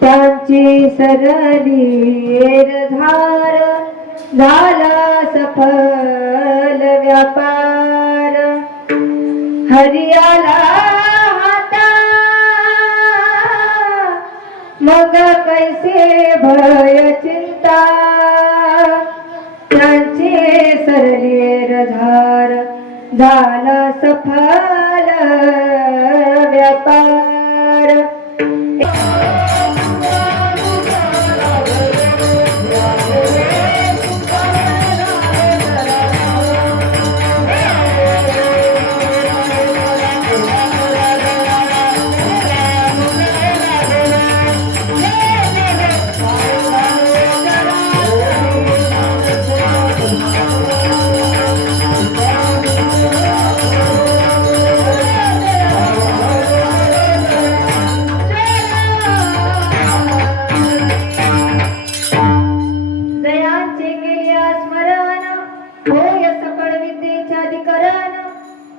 त्यांची सरली धार झाला सफल व्यापार हरियाला हाता मग कैसे भय चिंता त्यांचे सरली धार झाला सफल व्यापार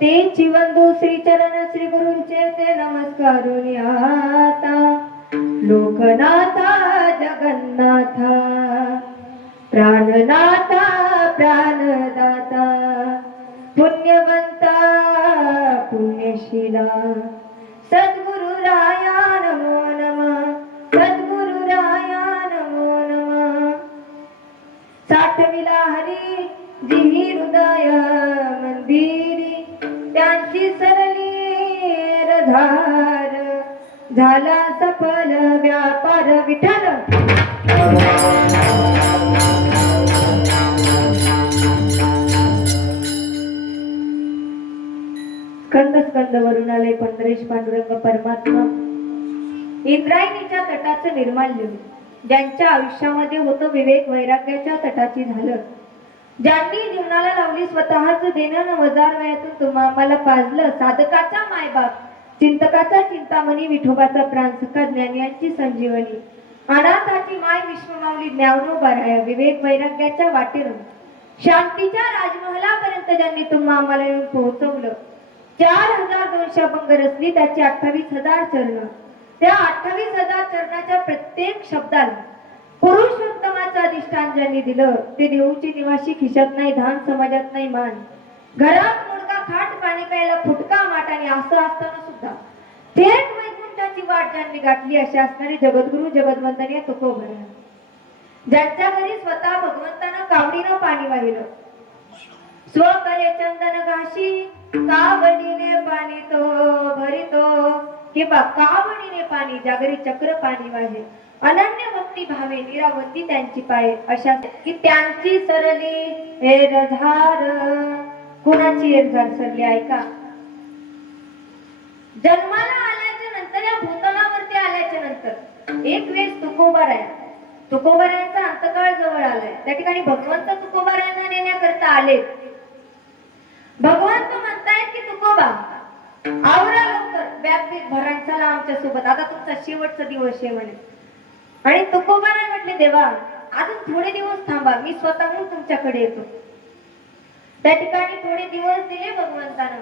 तेची वंदू श्री चरण श्री गुरूंचे ते नमस्कारुनी आता लोकनाथा जगन्नाथा प्राणनाथा प्राणदाता पुण्यवंता पुण्यशीला सद्गुरु राया नमो नमः सद्गुरु राया नमो नमः साठविला हरी जिही हृदय मंदिरी त्यांची सरली धार झाला सफल व्यापार विठ्ठल स्कंद स्कंद वरून आले पंढरीश पांडुरंग परमात्मा इंद्रायणीच्या तटाचं निर्माल्य ज्यांच्या आयुष्यामध्ये होतं विवेक वैराग्याच्या तटाची झालं ज्यांनी जीवनाला लावली स्वतःच देणं वजार वयातून तुम्हाला पाजलं साधकाचा मायबाप चिंतकाचा चिंतामणी विठोबाचा प्राणसखा ज्ञानी यांची संजीवनी अनाथाची माय विश्वमाऊली ज्ञानोबाराया विवेक वैराग्याच्या वाटेवर शांतीच्या राजमहलापर्यंत ज्यांनी आम्हाला येऊन पोहोचवलं 4200 अभंग रचली त्याची 28,000 चरण त्या 28,000 चरणाच्या प्रत्येक शब्दाला पुरुषोत्तमाचं अधिष्ठान ज्यांनी दिलं ते देऊची निवासी खिशात नाही धान समाजात नाही मान घरात मुडका खाट पाणी प्यायला फुटका माटाने असं असताना सुद्धा थेट वैकुंठाची वाट ज्यांनी गाठली अशा असणारे जगद्गुरु जगद्वंदनीय तुकोबरा ज्यांच्या घरी स्वतः भगवंतानं कावडीनं पाणी वाहिलं स्व करे चंदन घाशी कावडीने पाणी तो भरितो किंवा कावडीने पाणी जागरी चक्र पाणी वाहे अनन्य भक्ती भावे निरावती त्यांची पाय अशा की त्यांची सरली हेरधार. कुणाची हेरधार सरली ऐका. जन्माला आल्याच्या नंतर या भूतलावरती आल्याच्या नंतर एक वेळेस तुकोबारायांचा अंतकाळ जवळ आलाय. त्या ठिकाणी भगवंत तुकोबारायांना नेण्याकरता आले. भगवंत म्हणतायत की तुकोबा आवरा लवकर, व्यापीत भरांचा आमच्या सोबत, आता तुमचा शेवटचा दिवस आहे म्हणे. आणि तुकोबाराय म्हटले देवा अजून थोडे दिवस थांबा, मी स्वतःहून तुमच्याकडे येतो. त्या ठिकाणी थोडे दिवस दिले भगवंतानं.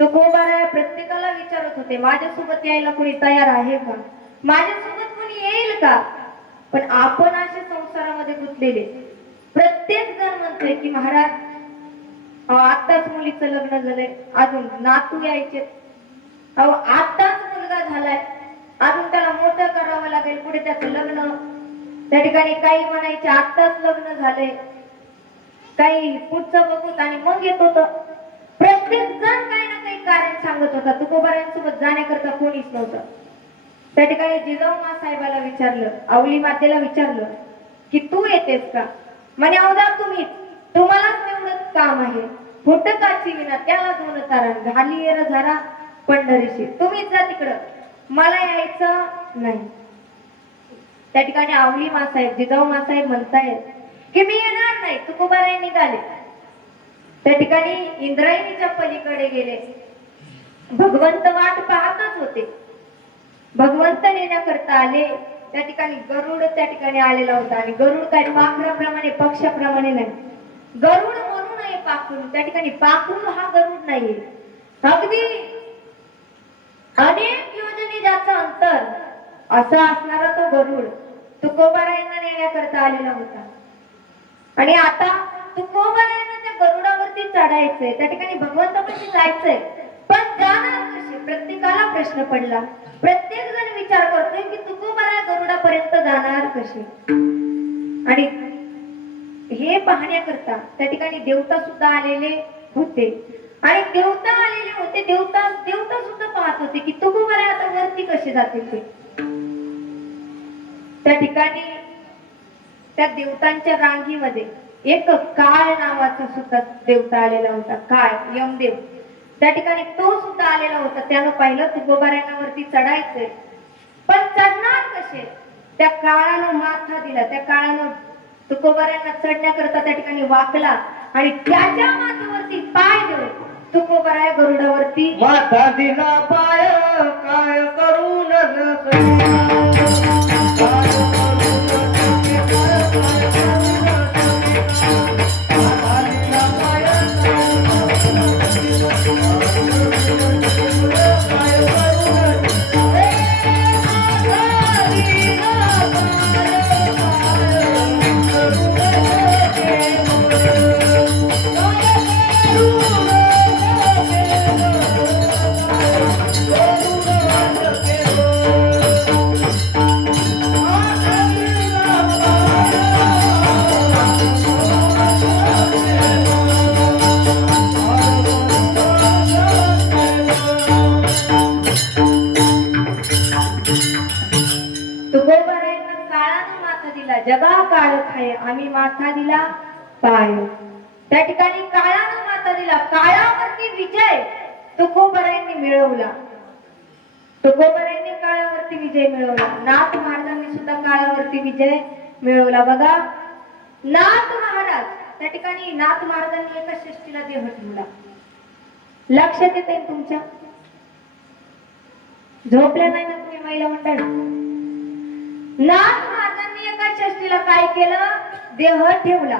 तुकोबाराय प्रत्येकाला विचारत होते माझ्यासोबत यायला कोणी तयार आहे का, माझ्यासोबत कोणी येईल का. पण आपण असे संसारामध्ये गुंतलेले प्रत्येक जण म्हणतोय की महाराज आताच मुलीचं लग्न झालंय, अजून नातू यायचे, आताच मुलगा झालाय, अजून त्याला मोठं करावं लागेल, पुढे त्याचं लग्न. त्या ठिकाणी काही म्हणायचे आताच लग्न झालंय, काही पुढचं बघूत आणि मग येत होत. प्रत्येक जण काही ना काही कारण सांगत होता. तुकोबारायांसोबत जाण्याकरता कोणीच नव्हतं. त्या ठिकाणी जिजाऊ साहेबाला विचारलं, आवली मातेला विचारलं की तू येतेस का. म्हणे अवधा तुम्हीच, तुम्हालाच एवढंच काम आहे. फुटकाची विना त्याला दोन तारण घाली येर झरा पंढरीशी, तुम्हीच जा तिकडं, मला यायचं नाही. त्या ठिकाणी आवली मासाहेब जिजाऊ मासाहेब म्हणतायत की मी येणार नाही. तुकोबाराय निघाले. त्या ठिकाणी इंद्रायणीच्या पलीकडे गेले. भगवंत वाट पाहतच होते. भगवंत नेण्याकरता आले. त्या ठिकाणी गरुड त्या ठिकाणी आलेला होता. आणि गरुड काय पाखराप्रमाणे पक्षाप्रमाणे नाही, गरुड म्हणू नये पाखरू. त्या ठिकाणी पाखरू हा गरुड नाहीये, अगदी अनेक योजने ज्याचं अंतर असा असणारा तो गरुड तुकोबारायांना नेण्याकरता आलेला होता. आणि आता तुकोबारायांना त्या गरुडावरती चढायचंय. त्या ठिकाणी भगवंतापाशी जायचंय, पण जाणार कसे. प्रत्येकाला प्रश्न पडला. प्रत्येक जण विचार करतोय की तुकोबाराय गरुडापर्यंत जाणार कसे. आणि हे पाहण्याकरता त्या ठिकाणी देवता सुद्धा आलेले होते. आणि देवता आलेले होते, देवता सुद्धा पाहत होते की तुकोबाराय आता वरती कसे जातील ते. त्या ठिकाणी त्या देवतांच्या रांगीमध्ये एक काळ नावाचा सुद्धा देवता आलेला होता. काळ यमदेव त्या ठिकाणी तो सुद्धा आलेला होता. त्यानं पाहिलं तुकोबारायांना वरती चढायचंय, पण चढणार कसे. त्या काळानं माथा दिला. त्या काळानं तुकोबारायांना चढण्याकरता त्या ठिकाणी वाकला आणि त्याच्या माथ्यावरती पाय देऊन तुकोबाराय गरुडावरती माथा दिला पाय काय करून जगा काळ खाय आम्ही माथा दिला पाय. त्या ठिकाणी काळानं माथा दिला. काळावरती विजय तुकोबारायांनी मिळवला. तुकोबारायांनी काळावरती विजय मिळवला. नाथ महाराजांनी सुद्धा काळावरती विजय मिळवला. बघा नाथ महाराज त्या ठिकाणी नाथ महाराजांनी एका षष्टीला देह ठेवला. लक्षात येते तुमच्या, झोपल्या नाही ना तुम्ही महिला मंडळ. नाथ महाराजांनी एका षष्टीला काय केलं, देह ठेवला.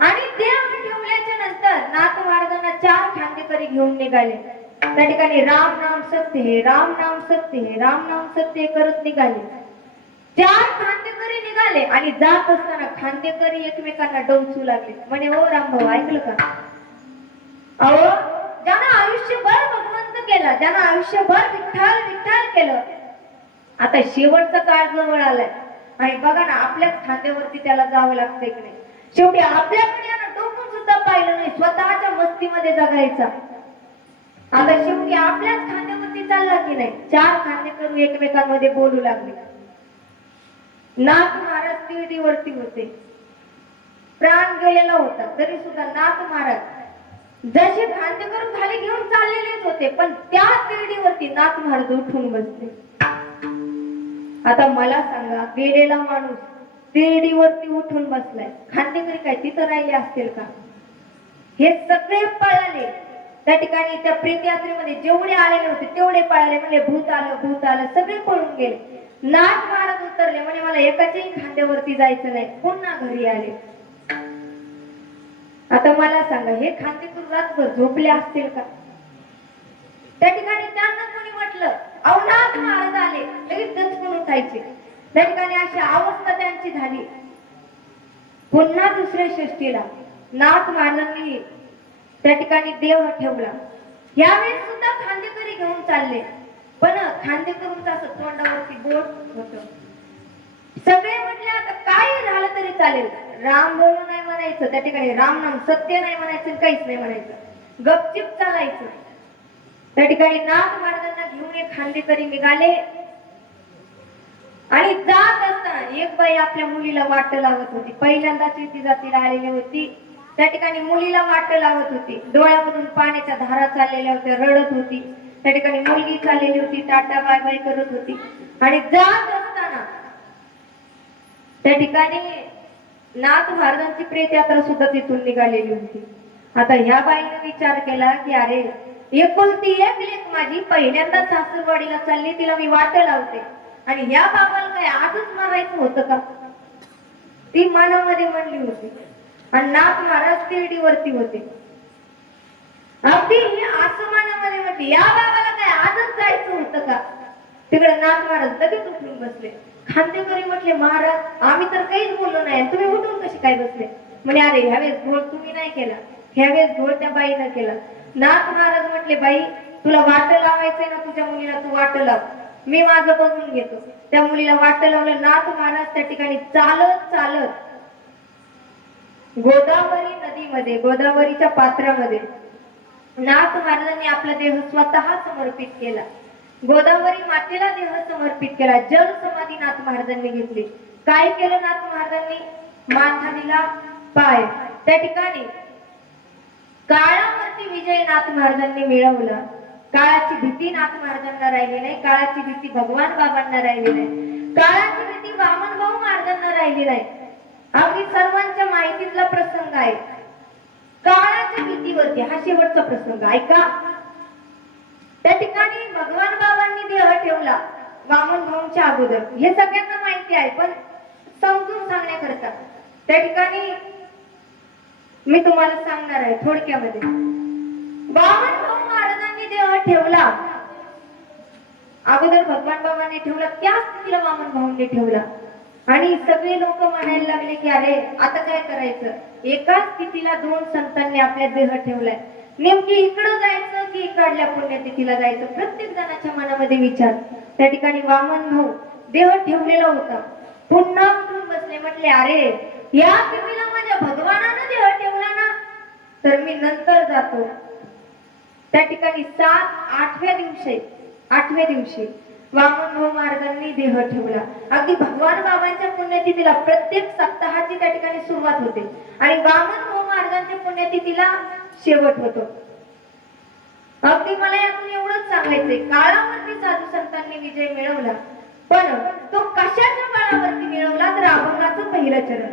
आणि देह ठेवल्याच्या नंतर नाथ महाराजांना 4 खांदेकरी घेऊन निघाले. त्या ठिकाणी राम नाम सत्य हे, राम नाम सत्य हे, राम नाम सत्य हे करत निघाले. 4 खांदेकरी निघाले आणि जात असताना खांदेकरी एकमेकांना डोचू लागले. म्हणे ओ राम भाऊ ऐकलं का, अहो ज्यानं आयुष्यभर भगवंत केला, ज्यानं आयुष्यभर विठ्ठल विठ्ठल केलं, आता शेवटचा काळ जवळ आलाय आणि बघा ना आपल्याच खांद्यावरती त्याला जावं लागतंय की नाही. शेवटी आपल्याकडे डोकून सुद्धा पाहिलं नाही, स्वतःच्या लागायचा. आता शेवटी आपल्याच खांद्यावरती चालला की नाही. 4 खांदेकरू एकमेकांमध्ये बोलू लागले. नाथ महाराज तिरडीवरती होते. प्राण गेलेला होता तरी सुद्धा नाथ महाराज जसे खांदेकरू खाली घेऊन चाललेलेच होते, पण त्या तिरडीवरती नाथ महाराज उठून बसले. आता मला सांगा, गेलेला माणूस तिरडीवरती उठून बसलाय, खांदेकरी काय तिथं राहिले असतील का? हे सगळे पळाले. त्या ठिकाणी त्या प्रेतयात्रेमध्ये जेवढे आलेले होते तेवढे पळाले. म्हणजे भूत आलं, सगळे पळून गेले. नाथ महाराज उतरले, म्हणे मला एकाच्याही खांद्यावरती जायचं नाही, पुन्हा घरी आले. आता मला सांगा, हे खांदेकरू रातभर झोपले असतील का? त्या ठिकाणी त्यांना कोणी म्हटलं अहो नाथ महाराज आले, लगेच दचकून उठायचे. त्या ठिकाणी अशी अवस्था त्यांची झाली. पुन्हा दुसऱ्या षष्टीला नाथ महाराजांनी त्या ठिकाणी देह ठेवला. यावेळेस सुद्धा खांदेकरी घेऊन चालले, पण खांदेकरूंचं असं तोंडावरती बोट होत. सगळे म्हटले आता काय झालं तरी चालेल, राम बोलू नाही म्हणायचं, त्या ठिकाणी राम नाम सत्य नाही म्हणायचं, काहीच नाही म्हणायचं, गपचिप चालायचं. त्या ठिकाणी नाथ महाराजांना घेऊन एक खांदेकरी निघाले आणि जात असताना एक बाई आपल्या मुलीला वाट लावत होती. पहिल्यांदाच ती जातीला आलेली होती. त्या ठिकाणी मुलीला वाट लावत होती. डोळ्यामधून पाण्याच्या धारा चाललेल्या होत्या, रडत होती. त्या ठिकाणी मुलगी चाललेली होती, टाटा बाय बाय करत होती. आणि जात असताना त्या ठिकाणी नाथ महाराजांची प्रेत यात्रा सुद्धा तिथून निघालेली होती. आता ह्या बाईने विचार केला की अरे एकुलती एक लेक माझी पहिल्यांदा सासरवाडीला चालली, तिला मी वाट लावते आणि ह्या बाबाला काय आजच मारायचं होतं का? ती मनामध्ये म्हणली होती. आणि नाथ महाराज तिरडीवरती होते. अगदी असं मनामध्ये म्हटली, या बाबाला काय आजच जायचं होतं का? तिकडे नाथ महाराज लगेच उठून बसले. खांदेकरी म्हटले महाराज आम्ही तर काहीच बोललो नाही, तुम्ही उठून कसे काय बसले? म्हणे अरे ह्यावेळेस घोळ तुम्ही नाही केला, ह्यावेळेस घोळ त्या बाईनं केला. नाथ महाराज म्हटले बाई तुला वाट लावायचंय ना तुझ्या मुलीला, तू वाट लाव, मी माझं बघून घेतो. त्या मुलीला वाट लावलं. नाथ महाराज त्या ठिकाणी चालत चालत गोदावरी नदीमध्ये, गोदावरीच्या पात्रामध्ये नाथ महाराजांनी आपला देह स्वतः समर्पित केला. गोदावरी मातेला देह समर्पित केला. जल समाधी नाथ महाराजांनी घेतली. काय केलं नाथ महाराजांनी? माथा दिला, पाय. त्या ठिकाणी काळावरती विजय नाथ महाराजांनी मिळवला. काळाची भीती नाथ महाराजांना राहिली नाही. काळाची भीती भगवान बाबांना राहिली नाही. काळाची भीती वामन भाऊ महाराजांना राहिली नाही. अगदी सर्वांच्या माहितीतला प्रसंग आहे. काळाच्या भीतीवरती हा शेवटचा प्रसंग ऐका. त्या ठिकाणी भगवान बाबांनी देह ठेवला वामन भाऊंच्या अगोदर. हे सगळ्यांना माहिती आहे, पण समजून सांगण्याकरता त्या ठिकाणी मी तुम्हाला सांगणार आहे थोडक्यामध्ये. वामन भाऊ महाराजांनी देह ठेवला अगोदर, भगवान बाबांनी ठेवला, त्याच स्थितीला वामन भाऊंनी ठेवला. आणि सगळे लोक म्हणायला लागले की अरे आता काय करायचं? एका स्थितीला 2 संतांनी आपल्या देह ठेवलाय, नेमकी इकडं जायचं की इकडल्या पुण्यतिथीला जायचं? प्रत्येक जणाच्या मनामध्ये विचार. त्या ठिकाणी वामन भाऊ देह ठेवलेला होता, पुन्हा उठून बसले. म्हटले अरे या तिथीला माझ्या भगवानानं देह ठेवला ना, तर मी नंतर जातो. त्या ठिकाणी 8व्या दिवशी वामन भाऊ महाराजांनी देह ठेवला. अगदी भगवान बाबांच्या पुण्यतिथीला प्रत्येक सप्ताहाची त्या ठिकाणी सुरुवात होते आणि वामन भाऊ महाराजांच्या पुण्यतिथीला शेवट होतो. अगदी मला यातून एवढंच सांगायचंय, काळावरती साधू संतांनी विजय मिळवला, पण तो कशाच्या काळावरती मिळवला? तर अभंगाचं पहिलं चरण.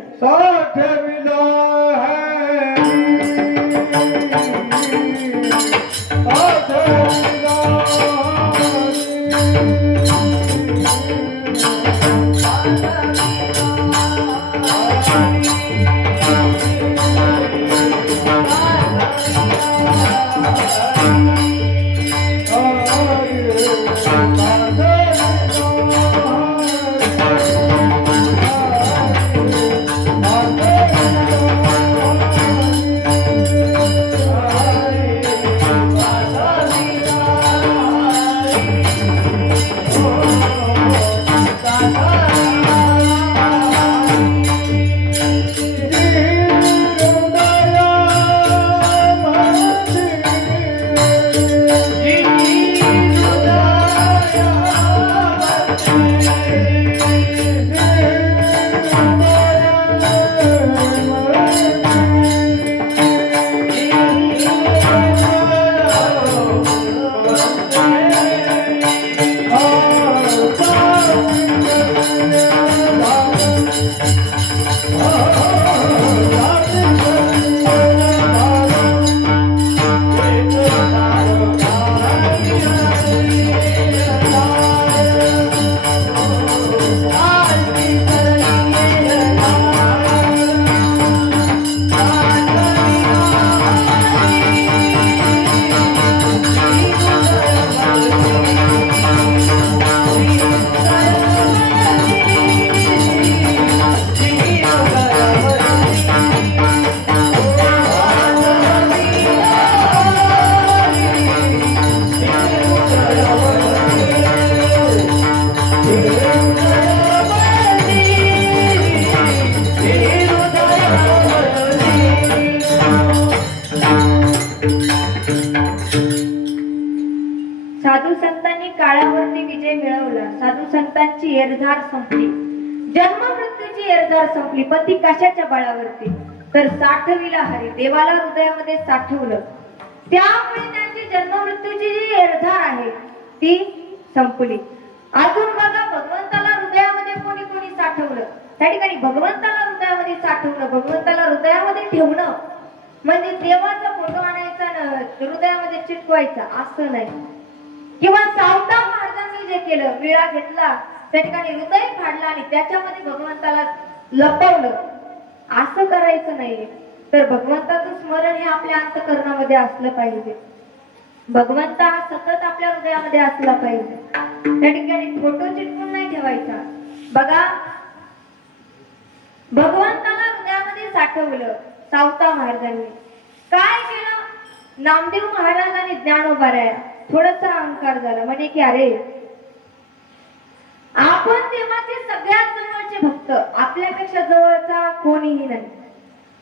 काळावरती विजय मिळवला, साधू संतांची एरझार संपली, जन्म मृत्यूची एरझार संपली, पण ती कशाच्या बळावरती? तर साठविला हरी, देवाला हृदयामध्ये साठवलं, त्यामुळे त्यांची जन्म मृत्यूची जी एरझार आहे ती संपली. अजून बघा, भगवंताला हृदयामध्ये कोणी कोणी साठवलं, त्या ठिकाणी भगवंताला हृदयामध्ये साठवणं, भगवंताला हृदयामध्ये ठेवणं म्हणजे देवाचा फोटो आणायचा हृदयामध्ये चिटकवायचा असं नाही. किंवा सावता महाराजांनी जे केलं, विळा घेतला, त्या ठिकाणी हृदय फाडलं आणि त्याच्यामध्ये भगवंताला लपवलं, असं करायचं नाही. तर भगवंताचं स्मरण हे आपल्या अंतःकरणामध्ये असलं पाहिजे. भगवंत हा सतत आपल्या हृदयामध्ये असला पाहिजे. त्या ठिकाणी फोटो चिटकून नाही ठेवायचा. बघा, भगवंताला हृदयामध्ये साठवलं सावता महाराजांनी. काय केलं? नामदेव महाराज आणि ज्ञानोबाराया थोडासा अहंकार झाला, म्हणजे की अरे आपण देवाचे सगळ्यात जवळचे भक्त, आपल्यापेक्षा जवळचा कोणीही नाही.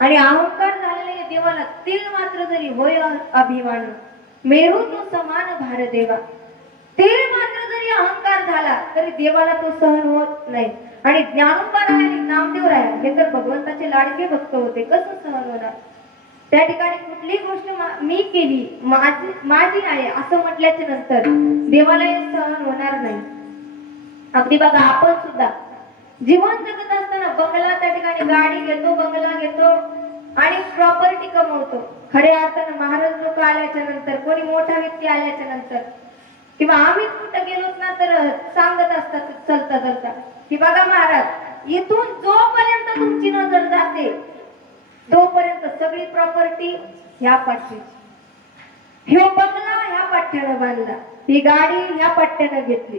आणि अहंकार झालेले देवाला तिल मात्र जरी होय अभिमान, मेरू तो समान भार देवा. तिळ मात्र जरी अहंकार झाला तरी देवाला तो सहन होत नाही. आणि ज्ञानोबा आणि नामदेव राया हे तर भगवंताचे लाडके भक्त होते, कसं सहन होणार? त्या ठिकाणी कुठली गोष्ट मी केली, माझी आहे असं म्हटल्याच्या नंतर देवाला हे सहन होणार नाही. अगदी बघा, आपण सुद्धा जीवन जगत असताना बंगला, त्या ठिकाणी गाडी घेतो, बंगला घेतो आणि प्रॉपर्टी कमवतो. खऱ्या अर्थानं महाराज लोक आल्याच्या नंतर, कोणी मोठा व्यक्ती आल्याच्या नंतर किंवा आम्ही कुठं गेलोत ना तर सांगत असतात चलता चलता की बघा महाराज, इथून जोपर्यंत तुमची नजर जाते तोपर्यंत सगळी प्रॉपर्टी ह्या पाठीची, ह्यो बंगला ह्या पट्ट्यानं बांधला, ही गाडी ह्या पट्ट्यानं घेतली.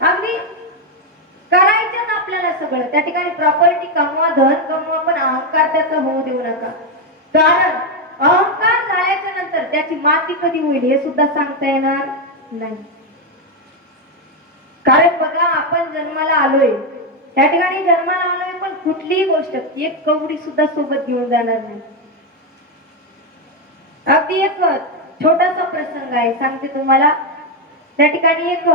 अगदी करायचं आपल्याला सगळं, त्या ठिकाणी प्रॉपर्टी कमवा, धन कमवा, पण अहंकार त्याचा होऊ देऊ नका. कारण अहंकार झाल्याच्या नंतर त्याची माती कधी होईल हे सुद्धा सांगता येणार नाही. कारण बघा, आपण जन्माला आलोय, त्या ठिकाणी जन्माला आलोय, पण कुठलीही गोष्ट एक कवडी सुद्धा सोबत घेऊन जाणार नाही. अगदी एक छोटासा प्रसंग आहे, सांगते तुम्हाला. त्या ठिकाणी एक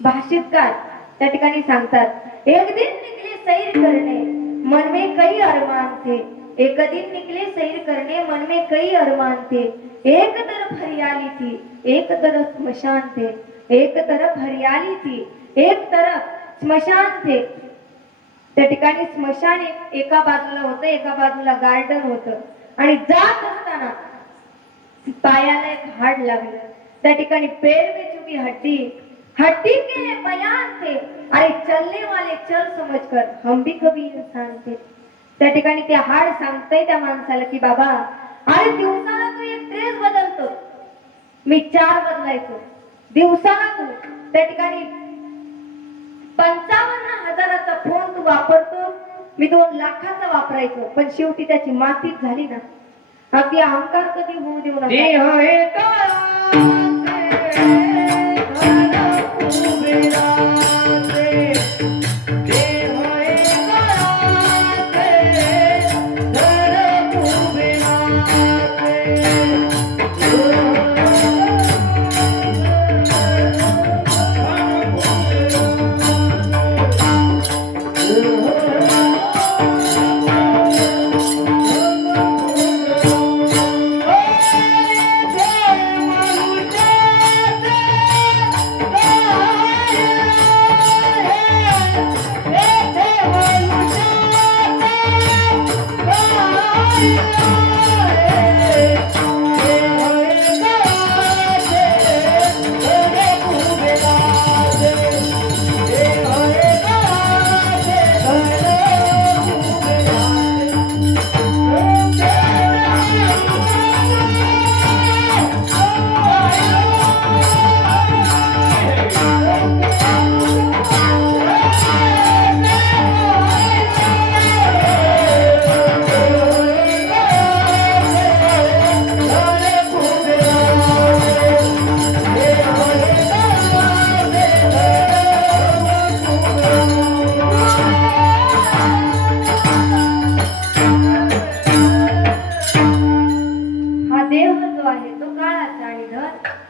भाषितकार त्या ठिकाणी सांगतात, एक दिन निकले सैर करणे मन में कई अरमान थे, एक दिन निकले सैर करने मन में कई अरमान थे, एक तरफ हरियाली थी एक तरफ स्मशान थे, एक तरफ हरियाली थी एक तरफ स्मशान थे. त्या ठिकाणी स्मशान एका बाजूला होतं, एका बाजूला गार्डन होतं. आणि जात असताना पायाला एक हाड लागलं. त्या ठिकाणी पैर में चुभी हड्डी, हड्डी के बयान थे, अरे चलने वाले चल समझकर हम भी कभी इंसान थे. त्या ठिकाणी ते हाड सांगतंय त्या माणसाला की बाबा, अरे दिवसाला तू एक ड्रेस बदलतो, मी 4 बदलायचो. दिवसाला तू त्या ठिकाणी 55,000चा फोन तू वापरतो, मी 2 लाखाचा वापरायचो, पण शेवटी त्याची मातीच झाली ना. अगदी अहंकार कधी होऊ देऊ नका.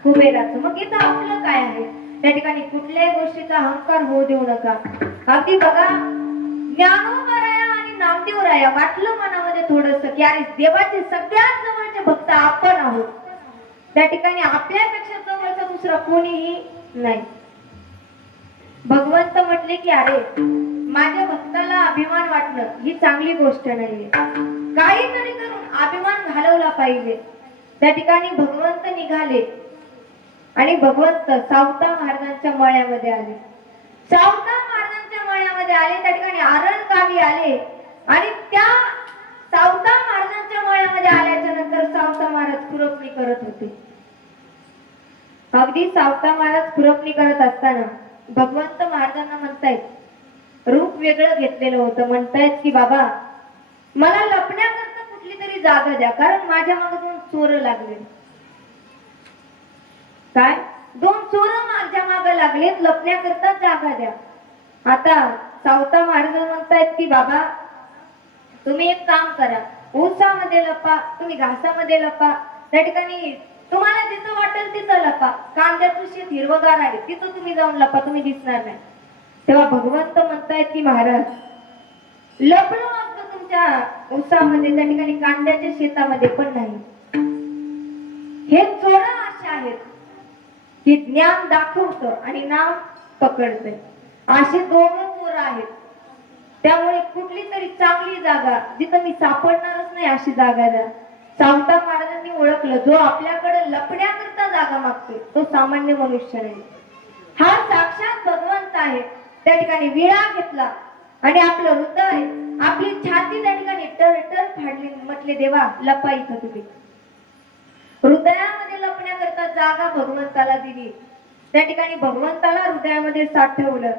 कुबेराचं. मग इथं आपलं काय आहे? त्या ठिकाणी कुठल्याही गोष्टीचा अहंकार होऊ देऊ नका. अगदी बघा, ज्ञानोबराया आणि नामदेवराया वाटलं मनामध्ये थोडस की अरे देवाचे सगळ्यात जवळचे भक्त आपण आहोत. त्या ठिकाणी आपल्यापेक्षा जवळचा दुसरा कोणीही नाही. भगवंत म्हटले की अरे माझ्या भक्ताला अभिमान वाटणं ही चांगली गोष्ट नाहीये. काहीतरी करून अभिमान घालवला पाहिजे. त्या ठिकाणी भगवंत निघाले आणि भगवंत सावता महाराजांच्या मळ्यामध्ये आले. सावता महाराजांच्या मळ्यामध्ये आले, त्या ठिकाणी आरण गावी आले आणि त्या सावता महाराजांच्या मळ्यामध्ये आल्याच्या नंतर सावता महाराज खुरपणी करत होते. अगदी सावता महाराज खुरपणी करत असताना भगवंत महाराजांना म्हणतायत, रूप वेगळं घेतलेलं होतं, म्हणतायत की बाबा मला लपण्याकरता कुठली तरी जागा द्या, कारण माझ्या मागे 2 चोर लागले. काय 2 चोर माझ्या मागे लागलेत, लपण्याकरता जागा द्या. आता सावता महाराज म्हणतायत की बाबा तुम्ही एक काम करा, ऊसामध्ये लपा, तुम्ही घासामध्ये लपा, त्या ठिकाणी तुम्हाला जिथं वाटेल तिथं लपा. कांद्याचं शेत हिरवगार आहे तिथं तुम्ही जाऊन लपा, तुम्ही दिसणार नाही. तेव्हा भगवंत म्हणतायत की महाराज लपलो असतो तुमच्या ऊसामध्ये, त्या ठिकाणी कांद्याच्या शेतामध्ये पण नाही. हे चोर असे आहेत की ज्ञान दाखवतं आणि नाम पकडतंय. असे 2 चोर आहेत. त्यामुळे कुठली तरी चांगली जागा जिथं मी सापडणारच नाही अशी जागा द्या. सावता महाराजांनी ओळखलं, जो आपल्याकडे लपण्याकरता जागा मागतोय तो सामान्य मनुष्य नाही, हा साक्षात भगवंत आहे. त्या ठिकाणी विळा घेतला आणि आपलं हृदय, आपली छाती त्या ठिकाणी टर फाडली. म्हटले देवा लपा इथं तुम्ही. हृदयामध्ये लपण्याकरता जागा भगवंताला दिली. त्या ठिकाणी भगवंताला हृदयामध्ये साठवलं.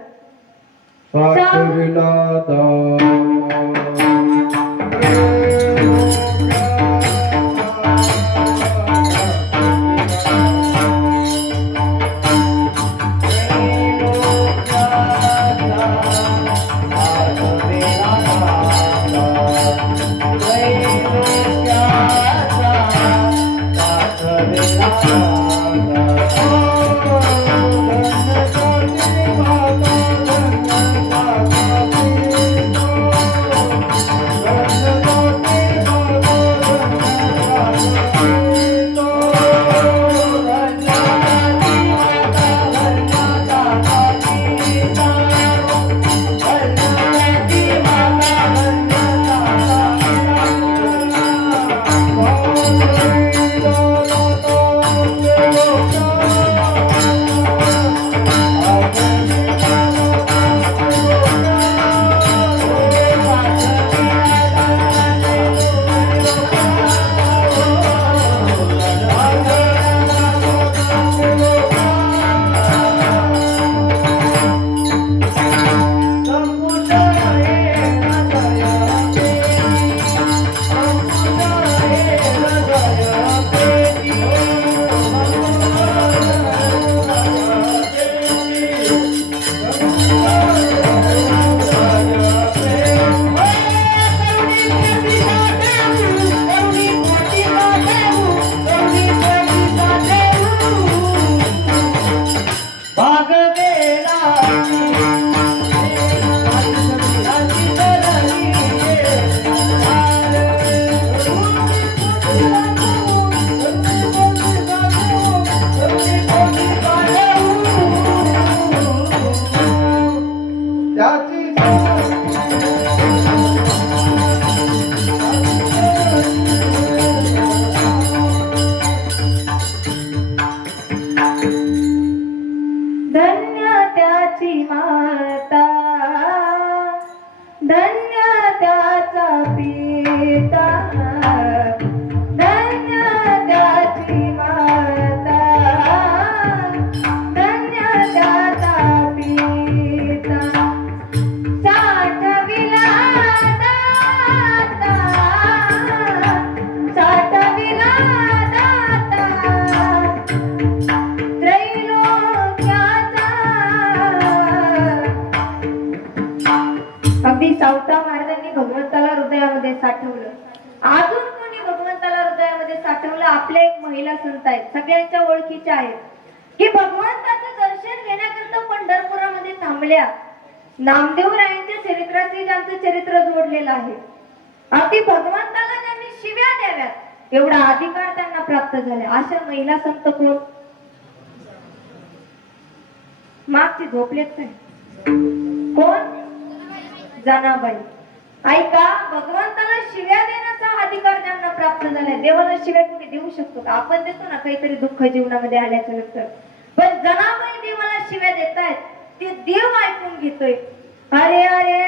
आपल्या एक महिला संत आहेत, सगळ्यांच्या ओळखीच्या आहेत, की भगवंताचं दर्शन दर्शन घेण्याकरता पंढरपुरामध्ये थांबल्या. नामदेवरायांच्या चरित्राशी ज्यांचं चरित्र जोडलेलं आहे, अगदी भगवंताला त्यांनी शिव्या द्याव्यात एवढा अधिकार त्यांना प्राप्त झाला. अशा महिला संत कोण? मागची झोपलेत काय? कोण? जनाबाई. ऐका, भगवंताला शिव्या देण्याचा अधिकार त्यांना प्राप्त झालाय. देवाला शिव्या कुठे देऊ शकतो का? आपण देतो ना काहीतरी दुःख जीवनामध्ये आल्याच्या नंतर, पण जनाबाई देवाला शिव्या देतायत, ते देव ऐकून घेतोय. अरे अरे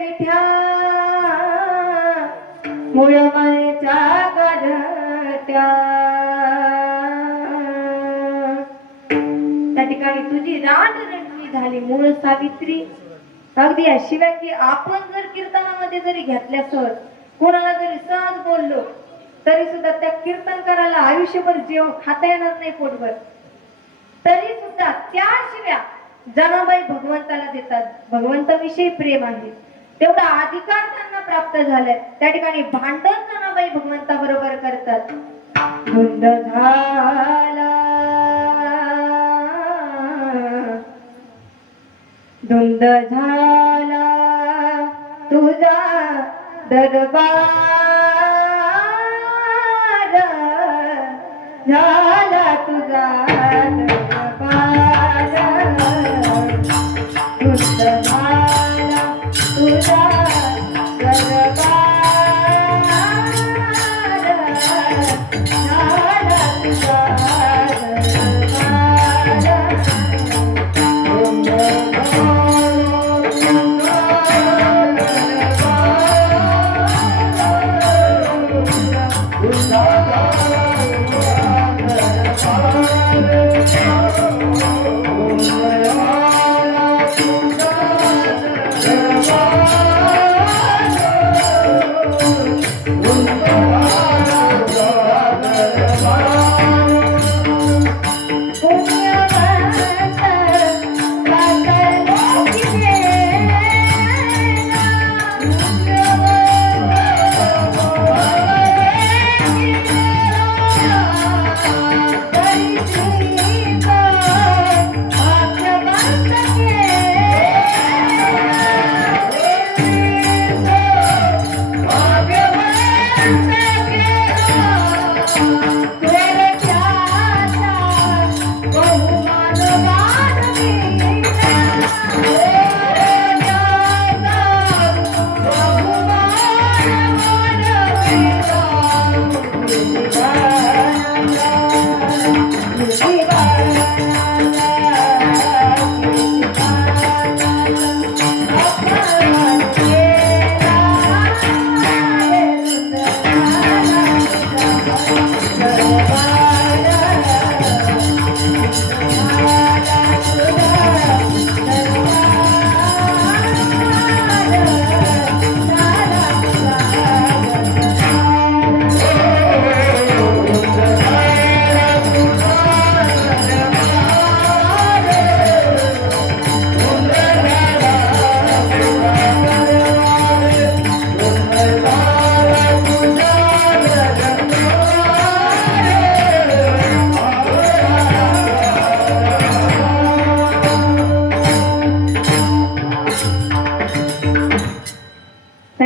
विठ्या मूळ मायेच्या गारत्या, त्या ठिकाणी तुझी रानरंजनी झाली मूळ सावित्री. अगदी या शिवाय की आपण जर कीर्तनामध्ये जरी घेतल्या सर, कोणाला जरी सहज बोललो तरी सुद्धा त्या कीर्तनकाराला आयुष्यभर जेवण खाता येणार नाही पोटभर, तरी सुद्धा त्या शिव्या जनाबाई भगवंताला देतात. भगवंताविषयी प्रेम आहे, तेवढा अधिकार त्यांना प्राप्त झालाय. त्या ठिकाणी भांडण जनाबाई भगवंता बरोबर करतात. धुंद झाला धुंद झाला तुझा दरबार, झाला तुझा दरबार, धुंद झाला तुझा दरबार, झाला तुझा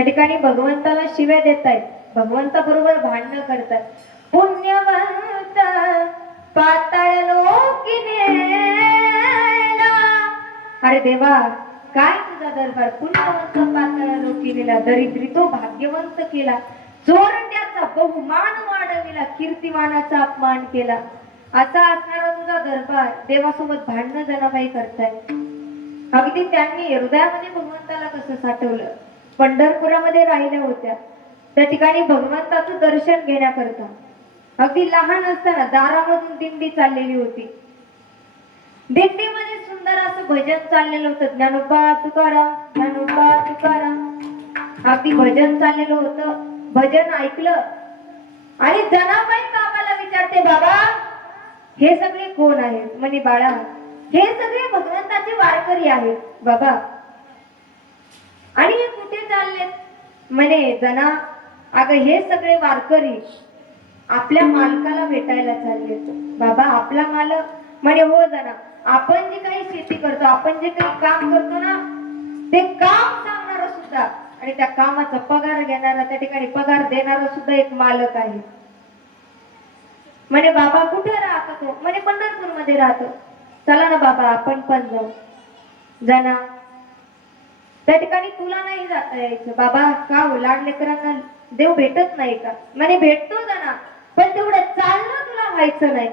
ठिकाणी भगवंताला शिव्या देतायत, भगवंता बरोबर भांडण करतात. पुण्यवंत पाताळ लोकी नेला. अरे देवा, काय तुझा दरबार? पुण्यवंत पाताळ लोकी नेला, दरिद्री तो भाग्यवंत केला, चोरट्याचा बहुमान वाढविला, कीर्तिमानाचा अपमान केला. असा असणारा तुझा दरबार देवासोबत भांडण जनाबाई करतायत. अगदी त्यांनी हृदयामध्ये भगवंताला कसं साठवलं. पंढरपुरामध्ये राहिल्या होत्या, त्या ठिकाणी भगवंताचं दर्शन घेण्याकरता अगदी लहान असताना दारामधून दिंडी चाललेली होती. दिंडीमध्ये सुंदर असं भजन चाललेलं होतं. ज्ञानोबा तुकाराम, ज्ञानोबा तुकाराम, अगदी भजन चाललेलं होतं. भजन ऐकलं आणि जनाबाई बाबाला विचारते, बाबा हे सगळे कोण आहेत? म्हणे, बाळा हे सगळे भगवंताचे वारकरी आहेत बाबा. आणि हे कुठे चाललेत? म्हणे, जना अगं हे सगळे वारकरी आपल्या मालकाला भेटायला चाललेत बाबा. आपला मालक म्हणे हो जना, आपण जे काही शेती करतो, आपण जे काही काम करतो ना, ते काम सांगणार सुद्धा आणि त्या कामाचा पगार घेणारा, त्या ठिकाणी पगार देणारा सुद्धा एक मालक आहे. म्हणे बाबा कुठे राहतो तो? म्हणे पंढरपूर मध्ये राहतो. चला ना बाबा आपण पण जाऊ. जना, त्या ठिकाणी तुला नाही जाता यायचं. बाबा का हो, लहान लेकरांना देव भेटत नाही का? म्हणे भेटतो जना, पण तेवढं चालणं तुला व्हायचं नाही.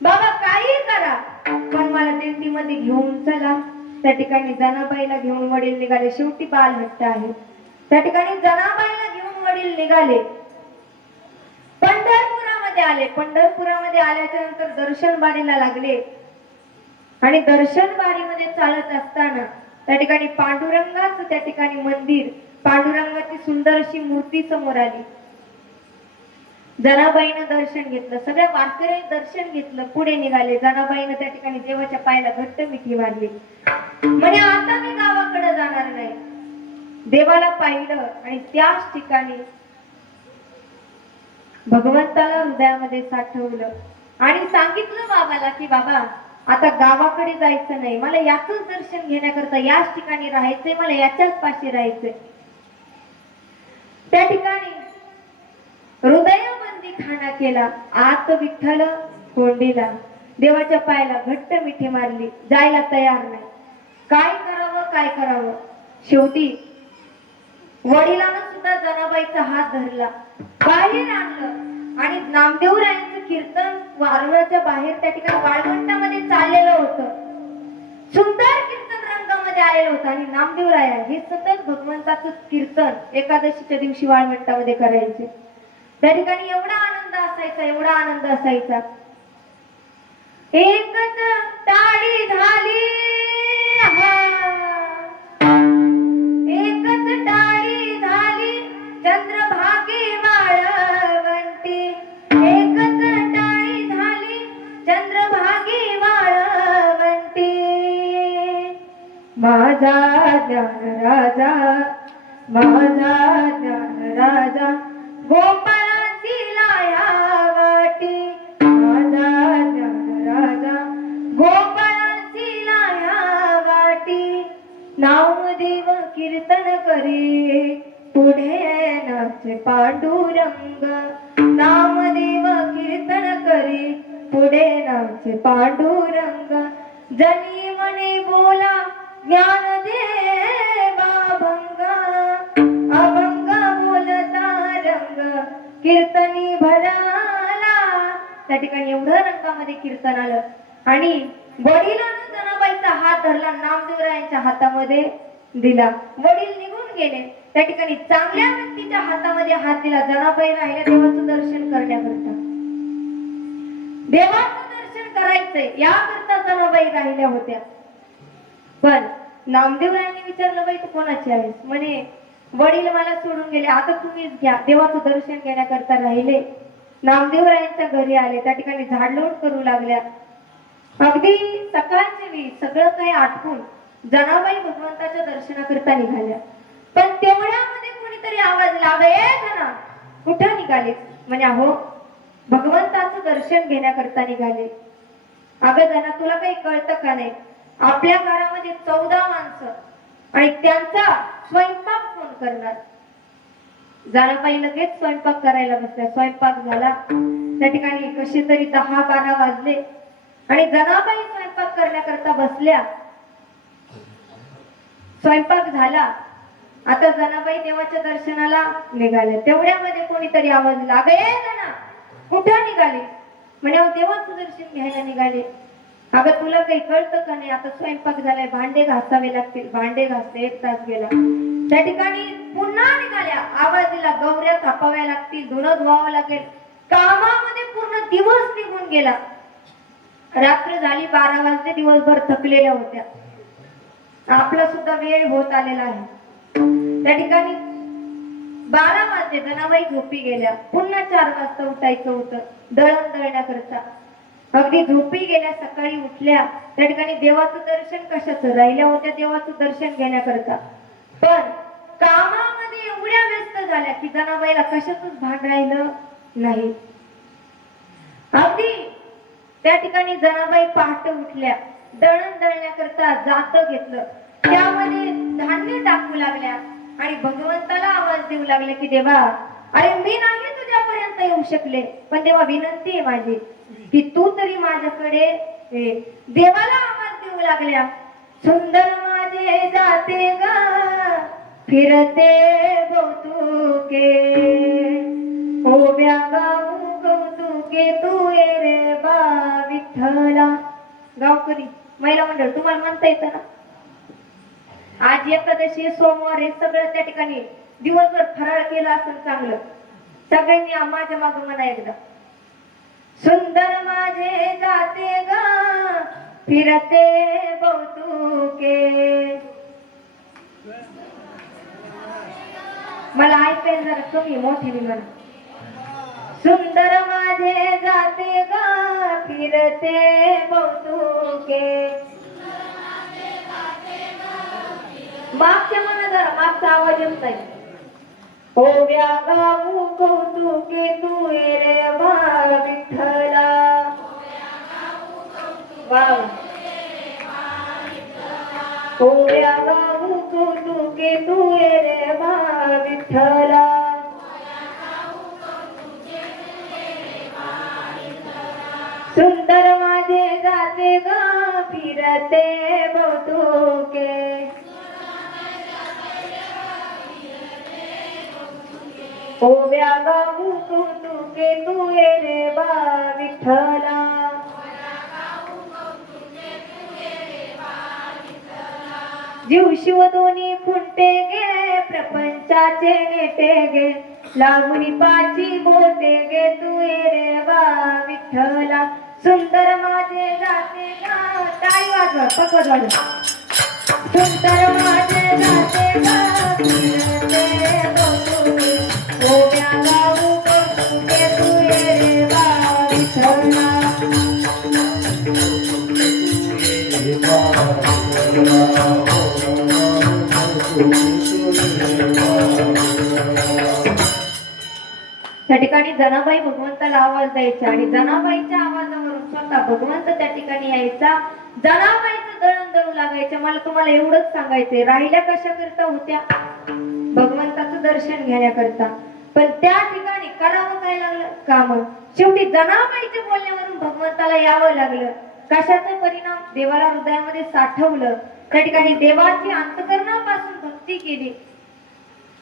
बाबा काही करा, पण मला दिंडीमध्ये घेऊन चला. त्या ठिकाणी जनाबाईला घेऊन वडील निघाले. शेवटी बालहट्ट आहे. त्या ठिकाणी जनाबाईला घेऊन वडील निघाले. पंढरपुरामध्ये आले. पंढरपुरामध्ये आल्याच्या नंतर दर्शनबारीला लागले आणि दर्शनबारीमध्ये चालत असताना त्या ठिकाणी पांडुरंगाचं त्या ठिकाणी मंदिर, पांडुरंगाची सुंदर अशी मूर्ती समोर आली. जनाबाईनं दर्शन घेतलं, सगळ्या वारकऱ्यांनी दर्शन घेतलं, पुढे निघाले. जनाबाईनं त्या ठिकाणी देवाच्या पायाला घट्ट मिठी मारली. म्हणे आता मी गावाकडे जाणार नाही. देवाला पाहिलं आणि त्याच ठिकाणी भगवंताला हृदयामध्ये साठवलं आणि सांगितलं बाबाला की बाबा आता गावाकडे जायचं नाही, मला याचंच दर्शन घेण्याकरता याच ठिकाणी राहायचंय, मला याच्याच पाशी राहायचंय. त्या ठिकाणी हृदयबंदी खाना केला. आत विठ्ठल कोंडीला, देवाच्या पायाला घट्ट मिठी मारली, जायला तयार नाही. काय करावं काय करावं? शेवटी वडिलांना सुद्धा जनाबाईचा हात धरला, बाहेर आणलं आणि नामदेवरायांचं कीर्तन वारुळाच्या बाहेर त्या ठिकाणी वाळवंटामध्ये चाललेलं होतं. सुंदर कीर्तन रंगामध्ये आलेलं होतं आणि नामदेवराया हे सतत भगवंताचं कीर्तन एकादशीच्या दिवशी वाळवंटामध्ये करायचे. त्या ठिकाणी एवढा आनंद असायचा, एवढा आनंद असायचा. एकच टाळी झाली, एकच टाळी झाली चंद्रभागी वाळवंटी, एकच टाळी झाली चंद्रभागी वाळवंटी. माझा ज्ञान राजा, माझा ज्ञान राजा गोपाळाची लाया वाटी, माझा ज्ञान राजा गोपाळाची लाया वाटी. नामदेव कीर्तन करी पुढे नाचे पांडुरंग, नामदेव कीर्तन करी पुढे नाचे पांडुरंग. जनी म्हणे बोला ज्ञानदेवा भंग, अभंग बोलता रंग कीर्तनी भराला. त्या ठिकाणी एवढं रंगामध्ये कीर्तन आलं आणि वडिलांनी जनाबाईचा हात धरला, नामदेवरायांच्या हातामध्ये दिला. वडील निघून गेले. त्या ठिकाणी चांगल्या व्यक्तीच्या हातामध्ये हात दिला. जनाबाई राहिल्या देवाचं दर्शन करण्याकरता. देवाचं दर्शन करायचंय याकरता जनाबाई राहिल्या होत्या. पण नामदेवरायांनी विचारलं, बाई तू कोणाची आहेस? म्हणे वडील मला सोडून गेले, आता तुम्हीच घ्या. देवाचं दर्शन घेण्याकरता राहिले. नामदेवरायांच्या घरी आले. त्या ठिकाणी झाडलोट करू लागल्या. अगदी सकाळच्या वेळी सगळं काही आटपून जनाबाई भगवंताच्या दर्शनाकरता निघाल्या. पण तेवढ्यामध्ये कोणीतरी आवाज लावे, जना कुठं निघाले? म्हणे अहो भगवंताचं दर्शन घेण्याकरता निघाले. अगं जना तुला काही कळतं का नाही? आपल्या घरामध्ये 14 माणसं आणि त्यांचा स्वयंपाक कोण करणार? जनाबाई लगेच स्वयंपाक करायला बसल्या. स्वयंपाक झाला. त्या ठिकाणी कसे तरी 10-12 वाजले आणि जनाबाई स्वयंपाक करण्याकरता बसल्या. स्वयंपाक झाला. आता जनाबाई देवाच्या दर्शनाला निघाल्या. तेवढ्यामध्ये कोणीतरी आवाज लागे, जना कुठं निघाले? म्हणे देवाचं दर्शन घ्यायला निघाले. अगं तुला काही कळतं का नाही? आता स्वयंपाक झालाय, भांडे घासावे लागतील. भांडे घासले, 1 तास गेला. त्या ठिकाणी पुन्हा निघाल्या. आवाज दिला, गौऱ्या कापाव्या लागतील, धुणं धुवावं लागेल. कामामध्ये पूर्ण दिवस निघून गेला. रात्र झाली, 12 वाजले. दिवसभर थकलेल्या होत्या. आपला सुद्धा वेळ होत आलेला आहे. त्या ठिकाणी 12 वाजले. जनाबाई झोपी गेल्या. पुन्हा 4 वाजता उठायचं होतं दळण दळण्याकरता. अगदी झोपी गेल्या. सकाळी उठल्या. त्या ठिकाणी देवाचं दर्शन कशाचं? राहिल्या होत्या देवाचं दर्शन घेण्याकरता. पण कामामध्ये एवढ्या व्यस्त झाल्या की जनाबाईला कशाचंच भान राहिलं नाही. अगदी त्या ठिकाणी जनाबाई पहाटे उठल्या, दळण दळण्याकरता जातं घेतलं, त्यामध्ये धान्य टाकू लागल्या आणि भगवंताला आवाज देऊ लागले की देवा, अरे मी नाही तुझ्यापर्यंत येऊ शकले, पण देवा विनंती आहे माझी की तू तरी माझ्याकडे ये. देवाला आवाज देऊ लागल्या, सुंदर माझे जाते ग फिरते कौतुके, ओव्या गाऊ कौतुके तू ये रे बा विठ्ठला. गावकरी महिला मंडळ तुम्हाला म्हणता येतं ना? आज एकादशी, सोमवार हे सगळं त्या ठिकाणी दिवसभर फराळ केला असेल चांगलं. सगळ्यांनी माझ्या माग म्हणा एकदा, सुंदर माझे जाते ग फिरते कौतुके. मला ऐकायला जरा कमी मोठी म्हणा, सुंदर माझे जाते ग फिरते कौतुके. मागच्या म्हणा जरा, मागचा आवाज येत नाही. ओव्या गाऊ कौतुके तू ये रे बा विठ्ठला. वाव, ओव्या गाऊ कौतुके तू ये रे बा विठ्ठला. सुंदर माझे जाते ग फिरते कौतुके. ओव्या गाऊ कौतुके तू ये रे बा विठ्ठला. जीव शिव दोन्ही खुंटे गे प्रपंचाचे नेटे गे, लागुनी पाची बोटे गे तू ये रे बा विठ्ठला. सुंदर माझे जाते गा, टाळी वाजवा, पकड वाजवा. सुंदर माझे जाते गा फिरते कौतुके, ओव्या गाऊ कौतुके तू ये रे बा विठ्ठला. त्या ठिकाणी जनाबाई भगवंताला आवाज द्यायचा आणि जनाबाईच्या आवाजावरून स्वतः भगवंत त्या ठिकाणी यायचा. जनाबाईचं दळण दळू लागायचं. मला तुम्हाला एवढंच सांगायचंय, राहिल्या कशा करता होत्या? भगवंताचं दर्शन घेण्याकरता. पण त्या ठिकाणी करावं काय लागलं? काम. शेवटी जनाबाईच्या बोलण्यावरून भगवंताला यावं लागलं. कशाचा परिणाम? देवाला हृदयामध्ये साठवलं. त्या ठिकाणी देवाची अंतकरणापासून भक्ती केली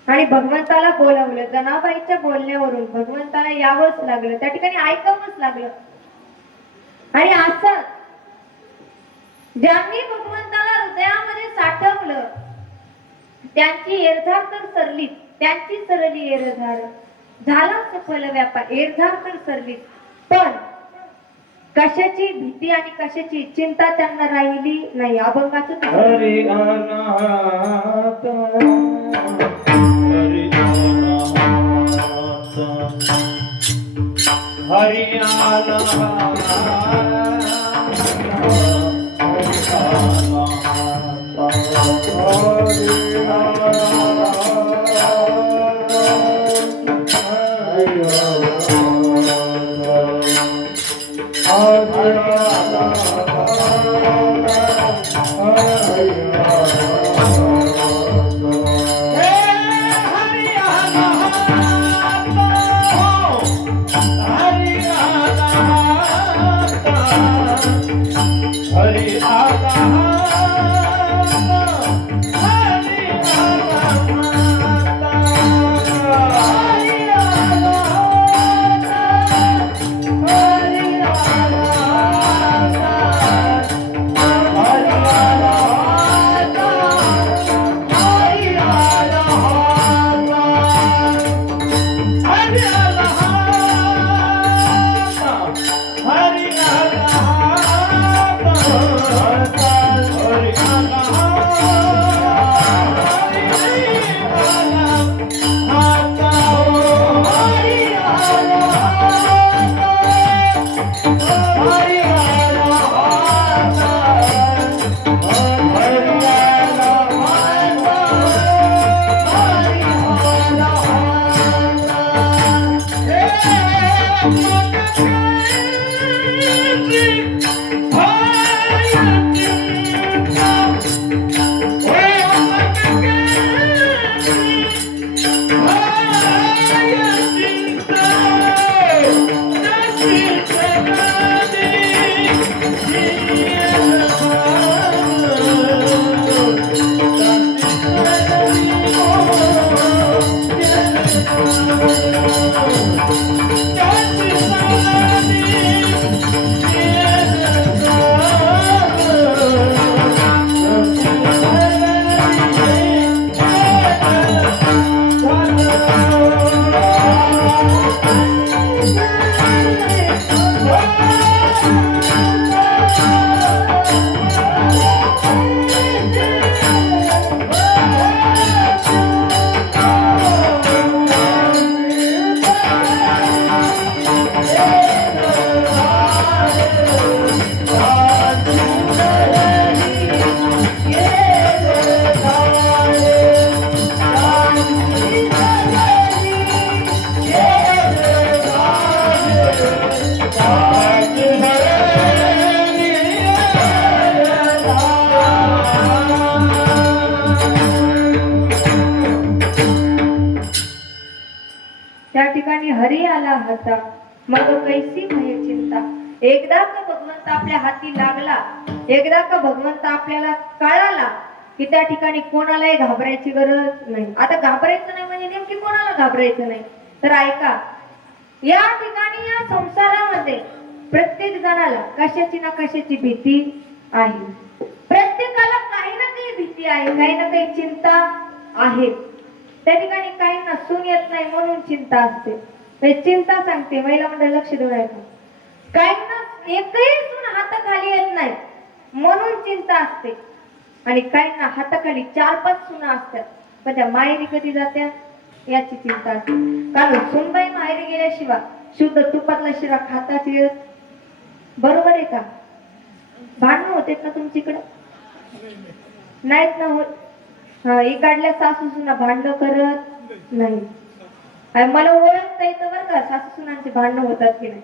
आणि भगवंताला बोलावलं. जनाबाईच्या बोलण्यावरून भगवंताला यावंच लागलं, त्या ठिकाणी ऐकावंच लागलं. आणि असं ज्यांनी भगवंताला हृदयामध्ये साठवलं त्यांची एरझार तर सरली, त्यांची सरली एरझार, झाला सफल व्यापार. एरझार तर सरली, पण कशाची भीती आणि कशाची चिंता त्यांना राहिली नाही. अभंगाचं हरी अनाथ हरी Thank you. हरी आला हाता मग कैसी भय चिंता. एकदा का भगवंत आपल्या हाती लागला, एकदा का भगवंत आपल्याला कळाला की त्या ठिकाणी कोणालाही घाबरायची गरज नाही. आता घाबरायचं नाही म्हणजे नेमकी कोणाला घाबरायचं नाही, तर ऐका, या ठिकाणी या संसारामध्ये प्रत्येक जणाला कशाची ना कशाची भीती आहे. प्रत्येकाला काही ना काही भीती आहे, काही ना काही चिंता आहे. त्या ठिकाणी काहींना सून येत नाही म्हणून चिंता असते. ते चिंता सांगते, महिला मंडळ लक्ष देऊ ऐका. काहींना एकही सून हाताखाली येत नाही म्हणून चिंता असते, आणि काहींना हाताखाली 4-5 सुना असतात पण त्या माहेरी कधी जात्या याची चिंता असते. कारण सुनबाई माहेरी गेल्याशिवाय शुद्ध तुपातला शिरा खाताच येत. बरोबर आहे का? भांडणं होतेत ना तुमच्याकडे? नाहीत ना होत? हा, इकडल्या सासू सुना भांडणं करत नाही. आणि मला ओळखता येतं बरं का सासू सुनांचे भांडणं होतात की नाही.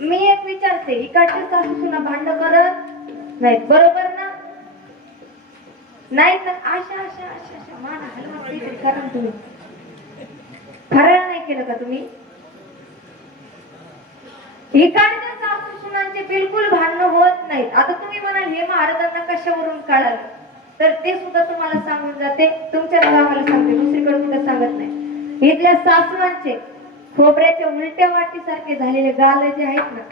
मी एक विचारते, इकडच्या सासू सुना भांडणं करत नाहीत, बरोबर ना? नाही तर अशा अशा अशा अशा मान हलवा करा तुम्ही. फराळ नाही केलं का तुम्ही? इकडच्या सासू सुनांचे बिलकुल भांडणं होत नाहीत. आता तुम्ही म्हणाल हे महाराजांना कशावरून कळालं, तर ते सुद्धा तुम्हाला सांगून जाते. तुमच्या गावाला सांगते, दुसरीकडे कुठं सांगत नाही. इथल्या सासूंचे खोबऱ्याच्या उलट्या वाटीसारखे झालेले गाल जे आहेत ना,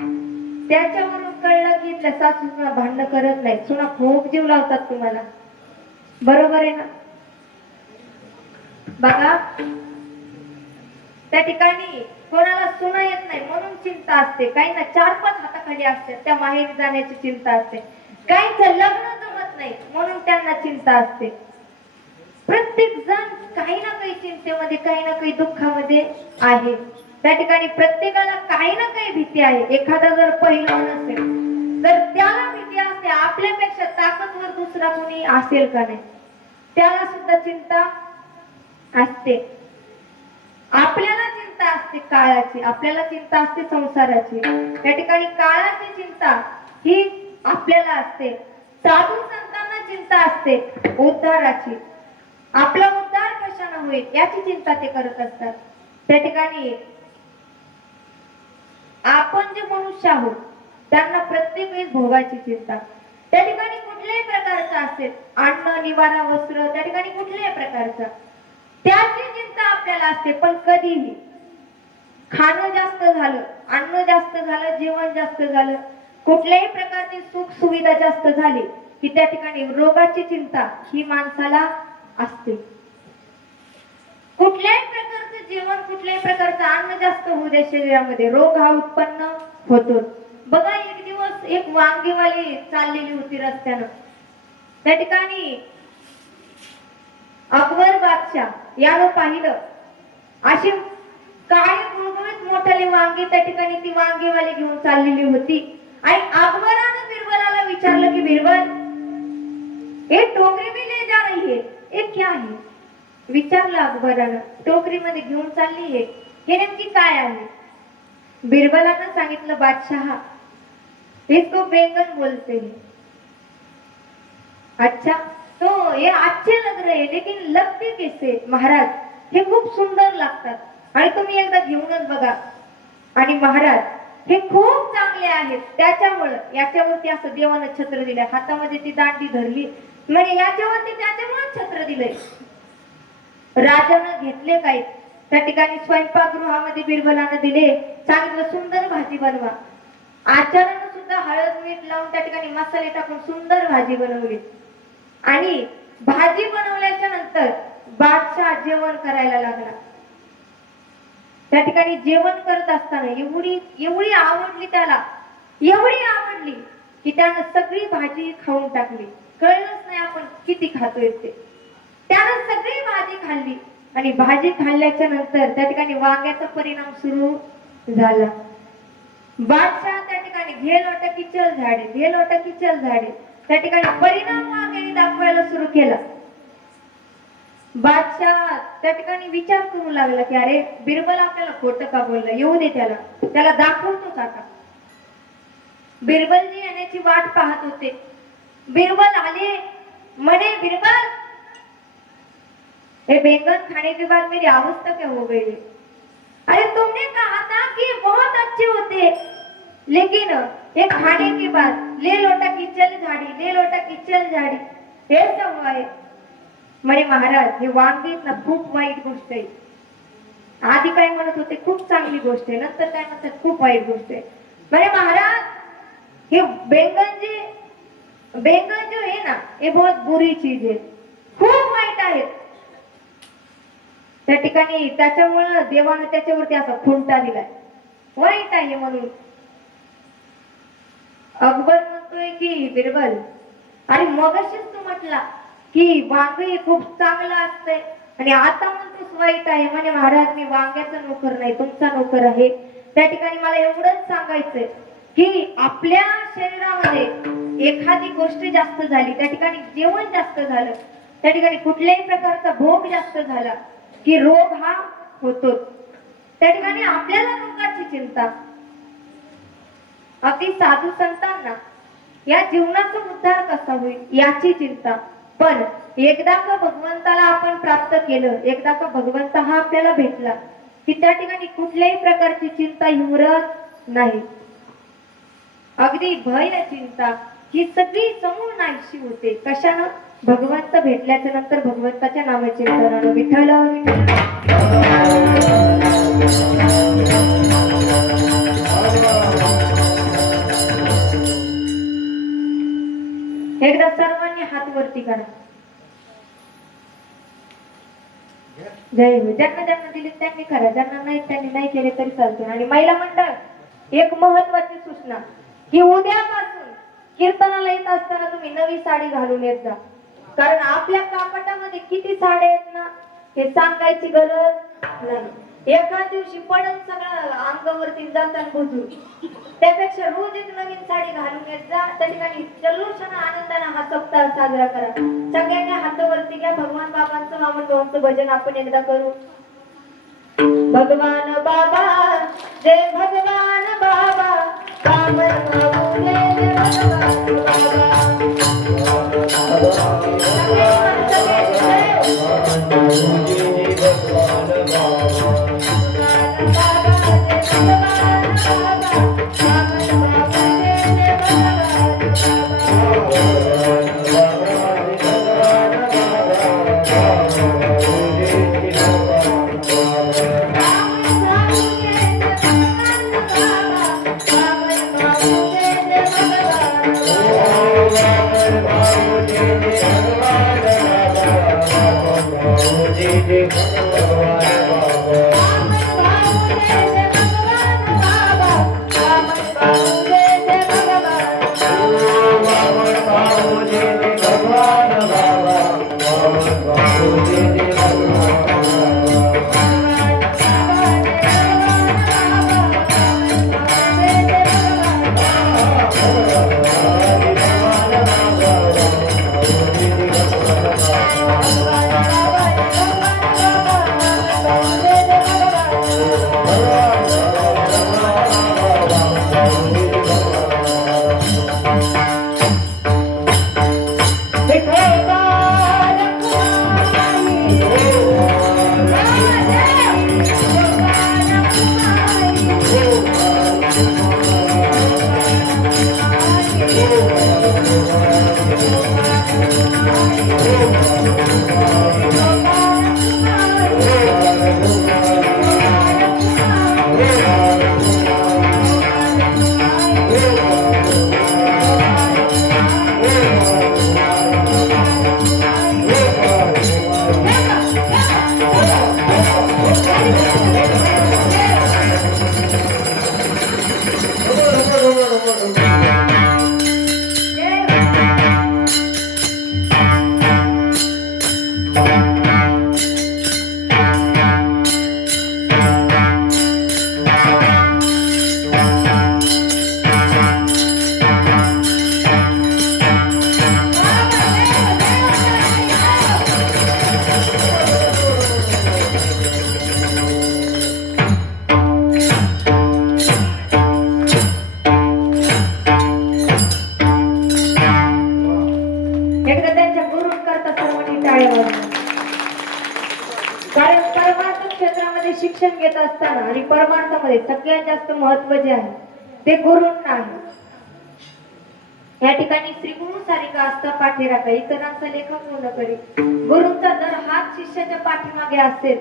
त्याच्यावरून कळलं की इथल्या सासू सुना भांडणं करत नाहीत. सुना खूप जीव लावतात तुम्हाला, बरोबर आहे ना? बघा, त्या ठिकाणी कोणाला सुना येत नाही म्हणून चिंता असते. काहींना 4-5 हाताखाली असतात, त्या माहेरी जाण्याची चिंता असते. काहींचं लग्न जमत नाही म्हणून त्यांना चिंता असते. प्रत्येक जण काही ना काही चिंतेमध्ये, काही ना काही दुःखामध्ये आहे. त्या ठिकाणी प्रत्येकाला काही ना काही भीती आहे. एखादा जर पहिलवान असेल तर त्याला भीती असते आपल्यापेक्षा ताकदवर दुसरा कोणी असेल का नाही, त्याला सुद्धा चिंता असते. आपल्याला चिंता असते काळाची, आपल्याला चिंता असते संसाराची. त्या ठिकाणी काळाची चिंता ही आपल्याला असते. साधू संतांना चिंता असते उद्धाराची. आपला उद्धार कशाने होईल याची चिंता ते करत असतात. त्या ठिकाणी आपण जे मनुष्य आहोत त्यांना प्रत्येक वेळेस भोगाची चिंता. त्या ठिकाणी कुठल्याही प्रकारचा असेल, अन्न निवारा वस्त्र, त्या ठिकाणी कुठल्याही प्रकारचा त्याची चिंता आपल्याला असते. पण कधीही खाणं जास्त झालं, अन्न जास्त झालं, जेवण जास्त झालं, कुठल्याही प्रकारची सुख सुविधा जास्त झाली की त्या ठिकाणी रोगाची चिंता ही माणसाला असते. कुठल्याही प्रकारचं जेवण, कुठल्याही प्रकारचं अन्न जास्त होऊ दे शरीरामध्ये, रोग हा उत्पन्न होतो. बघा, एक दिवस एक वांगीवाली चाललेली होती रस्त्यानं. त्या ठिकाणी अकबर बादशाह यानं पाहिलं, अशी काय गुळगुळीत मोठाली वांगी त्या ठिकाणी ती वांगीवाली घेऊन चाललेली होती. आणि अकबरानं बिरबलाला विचारलं की बिरबल, ये टोकरी में ले जा रही है, ये क्या है? विचारलं अकबरानं, टोकरी मध्ये घेऊन चालली आहे हे नेमकी काय आहे? बिरबलानं सांगितलं, बादशाह इसको बैंगन बोलते हैं. अच्छा, तो ये अच्छे लग रहे हैं लेकिन लगते कैसे? महाराज, हे खूप सुंदर लागतात आणि तुम्ही एकदा घेऊनच बघा. आणि महाराज, हे खूप चांगले आहेत, त्याच्यामुळं याच्यावरती असं देवानं छत्र दिलं, हातामध्ये ती दांडी धरली म्हणजे याच्यावरती त्याच्यामुळे छत्र दिलंय. राजानं घेतले काय, त्या ठिकाणी स्वयंपाकगृहामध्ये बिरबलानं दिले, सांगितलं सुंदर भाजी बनवा. आचार्यानं सुद्धा हळद मीठ लावून त्या ठिकाणी मसाले टाकून सुंदर भाजी बनवली. आणि भाजी बनवल्याच्या नंतर बादशाह जेवण करायला लागला. त्या ठिकाणी जेवण करत असताना एवढी आवडली त्याला, एवढी आवडली की त्यानं सगळी भाजी खाऊन टाकली. कळलंच नाही आपण किती खातोय ते. त्यानं सगळी भाजी खाल्ली आणि भाजी खाल्ल्याच्या नंतर त्या ठिकाणी वांग्याचा परिणाम सुरू झाला. बादशाह त्या ठिकाणी घे लोटा की चल झाडे, घे लोटा की चल झाडे, त्या ठिकाणी परिणाम वांग्याने दाखवायला सुरू केला. बादशाह त्या ठिकाणी विचार करू लागला की अरे, बिरबल आपल्याला खोटं का बोलला, येऊ दे त्याला दाखवतोच आता. बिरबलजी येण्याची वाट पाहत होते. बिरबल आले, म्हणे बिरबल, ये बैंगन खाने के बाद मेरी अवस्था क्या हो गई? अरे तुमने कहा था कि बहुत अच्छे होते, लेकिन ये खाने के बाद ले लोटा की चल झाड़ी, ले लोटा की चल झाड़ी, हे सब आहे. म्हणे महाराज, हे वांगे आहेत ना खूप वाईट गोष्ट आहे. आधी काय म्हणत होते खूप चांगली गोष्ट आहे, नंतर काय म्हणतात खूप वाईट गोष्ट आहे. म्हणे महाराज, हे बैंगन जो है ना, ये बहुत बुरी चीज है, खूप वाईट आहेत. त्या ठिकाणी त्याच्यामुळे देवानं त्याच्यावरती असा खुंटा दिलाय, वाईट आहे म्हणून. अकबर म्हणतोय की बिरबल, अरे मगाशीच तू म्हटला की वांग हे खूप चांगलं असतंय आणि आता म्हणतोस वाईट आहे. म्हणे महाराज, मी वांग्याचा नोकर नाही, तुमचा नोकर आहे. त्या ठिकाणी मला एवढंच सांगायचंय की आपल्या शरीरामध्ये एखादी गोष्ट जास्त झाली, त्या ठिकाणी जेवण जास्त झालं, त्या ठिकाणी कुठल्याही प्रकारचा भोग जास्त झाला की रोग हा होतो. त्या ठिकाणी आपल्याला रोगाची चिंता. अगदी साधू संतांना या जीवनाचा उद्धार कसा होईल याची चिंता. पण एकदा का भगवंताला आपण प्राप्त केलं, एकदा का भगवंत हा आपल्याला भेटला की त्या ठिकाणी कुठल्याही प्रकारची चिंता हिमरत नाही. अगदी भय चिंता ही सगळी समूळ नाहीशी होते. कशानं? भगवंत भेटल्याच्या नंतर भगवंताच्या नामाचे स्मरण. विठ्ठल एकदा सर्वांनी हात वरती करा. जय हो. ज्यांना ज्यांना दिले त्यांनी करा, ज्यांना नाही त्यांनी नाही केले तरी चालते. आणि महिला मंडळ, एक महत्वाची सूचना की उद्यापासून कीर्तनाला येत असताना तुम्ही नवी साडी घालून येत जा. कारण आपल्या कापटामध्ये किती साड्या आहेत ना हे सांगायची गरज नाही. एका दिवशी पडन सगळं अंगावरती जाताना बुजून, त्यापेक्षा रोज एक नवीन साडी घालून येत जा. त्या ठिकाणी जल्लोषानं आनंदाने हा सप्ताह साजरा करा. सगळ्यांनी हातावरती घ्या. भगवान बाबांचं वामनभावांचं भजन आपण एकदा करू. भगवान बाबा जय, भगवान बाबा वामन भाऊ जय, जय भगवान परमार्थामध्ये सगळ्यात जास्त महत्व जे आहे ते गुरूंना आहे. या ठिकाणी श्री गुरु सारिका असता पाठी राखा इतरांचा लेखा पूर्ण करी. गुरूंचा जर हात शिष्याच्या पाठीमागे असेल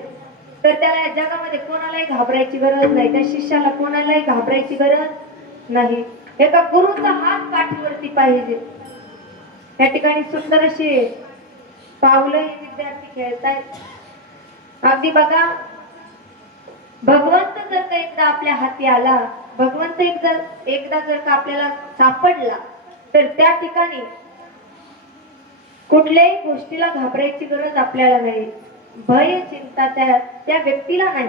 तर त्याला या जगामध्ये कोणालाही घाबरायची गरज नाही, त्या शिष्याला कोणालाही घाबरायची गरज नाही. एका गुरूचा हात पाठीवरती पाहिजे. या ठिकाणी सुंदर अशी पावलं हे विद्यार्थी खेळतायत. अगदी बघा, भगवंत जर का एकदा आपल्या हाती आला, भगवंत एकदा जर का आपल्याला सापडला तर त्या ठिकाणी कुठल्याही गोष्टीला घाबरायची गरज आपल्याला नाही. भय चिंता त्या व्यक्तीला नाही.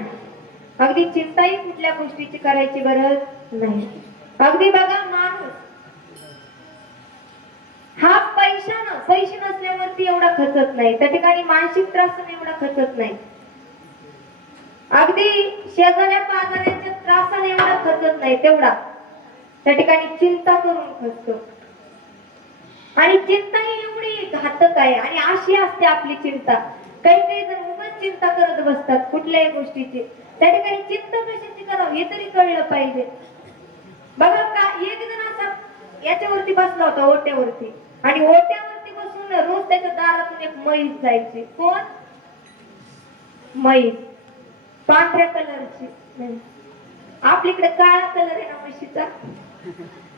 अगदी चिंताही कुठल्या गोष्टीची करायची गरज नाही. अगदी बघा, माणूस हा पैसे नसल्यावरती एवढा खचत नाही, त्या ठिकाणी मानसिक त्रासाने एवढा खचत नाही. अगदी शेजाऱ्या पाजाऱ्यांच्या त्रासाने एवढा खचत नाही तेवढा त्या ठिकाणी चिंता करून खचतो. आणि चिंता ही एवढी घातक आहे आणि अशी असते आपली चिंता. काही जण उगाच चिंता करत बसतात कुठल्याही गोष्टीची. त्या ठिकाणी चिंता कशाची करावं हे तरी कळलं पाहिजे. बघा, का एक जण असा याच्यावरती बसला होता ओट्यावरती, आणि ओट्यावरती बसून रोज त्याच्या दारातून एक म्हैस जायची. कोण? म्हैस पांढऱ्या कलरची. आपल्याकडे काळा कलर आहे ना म्हशीचा.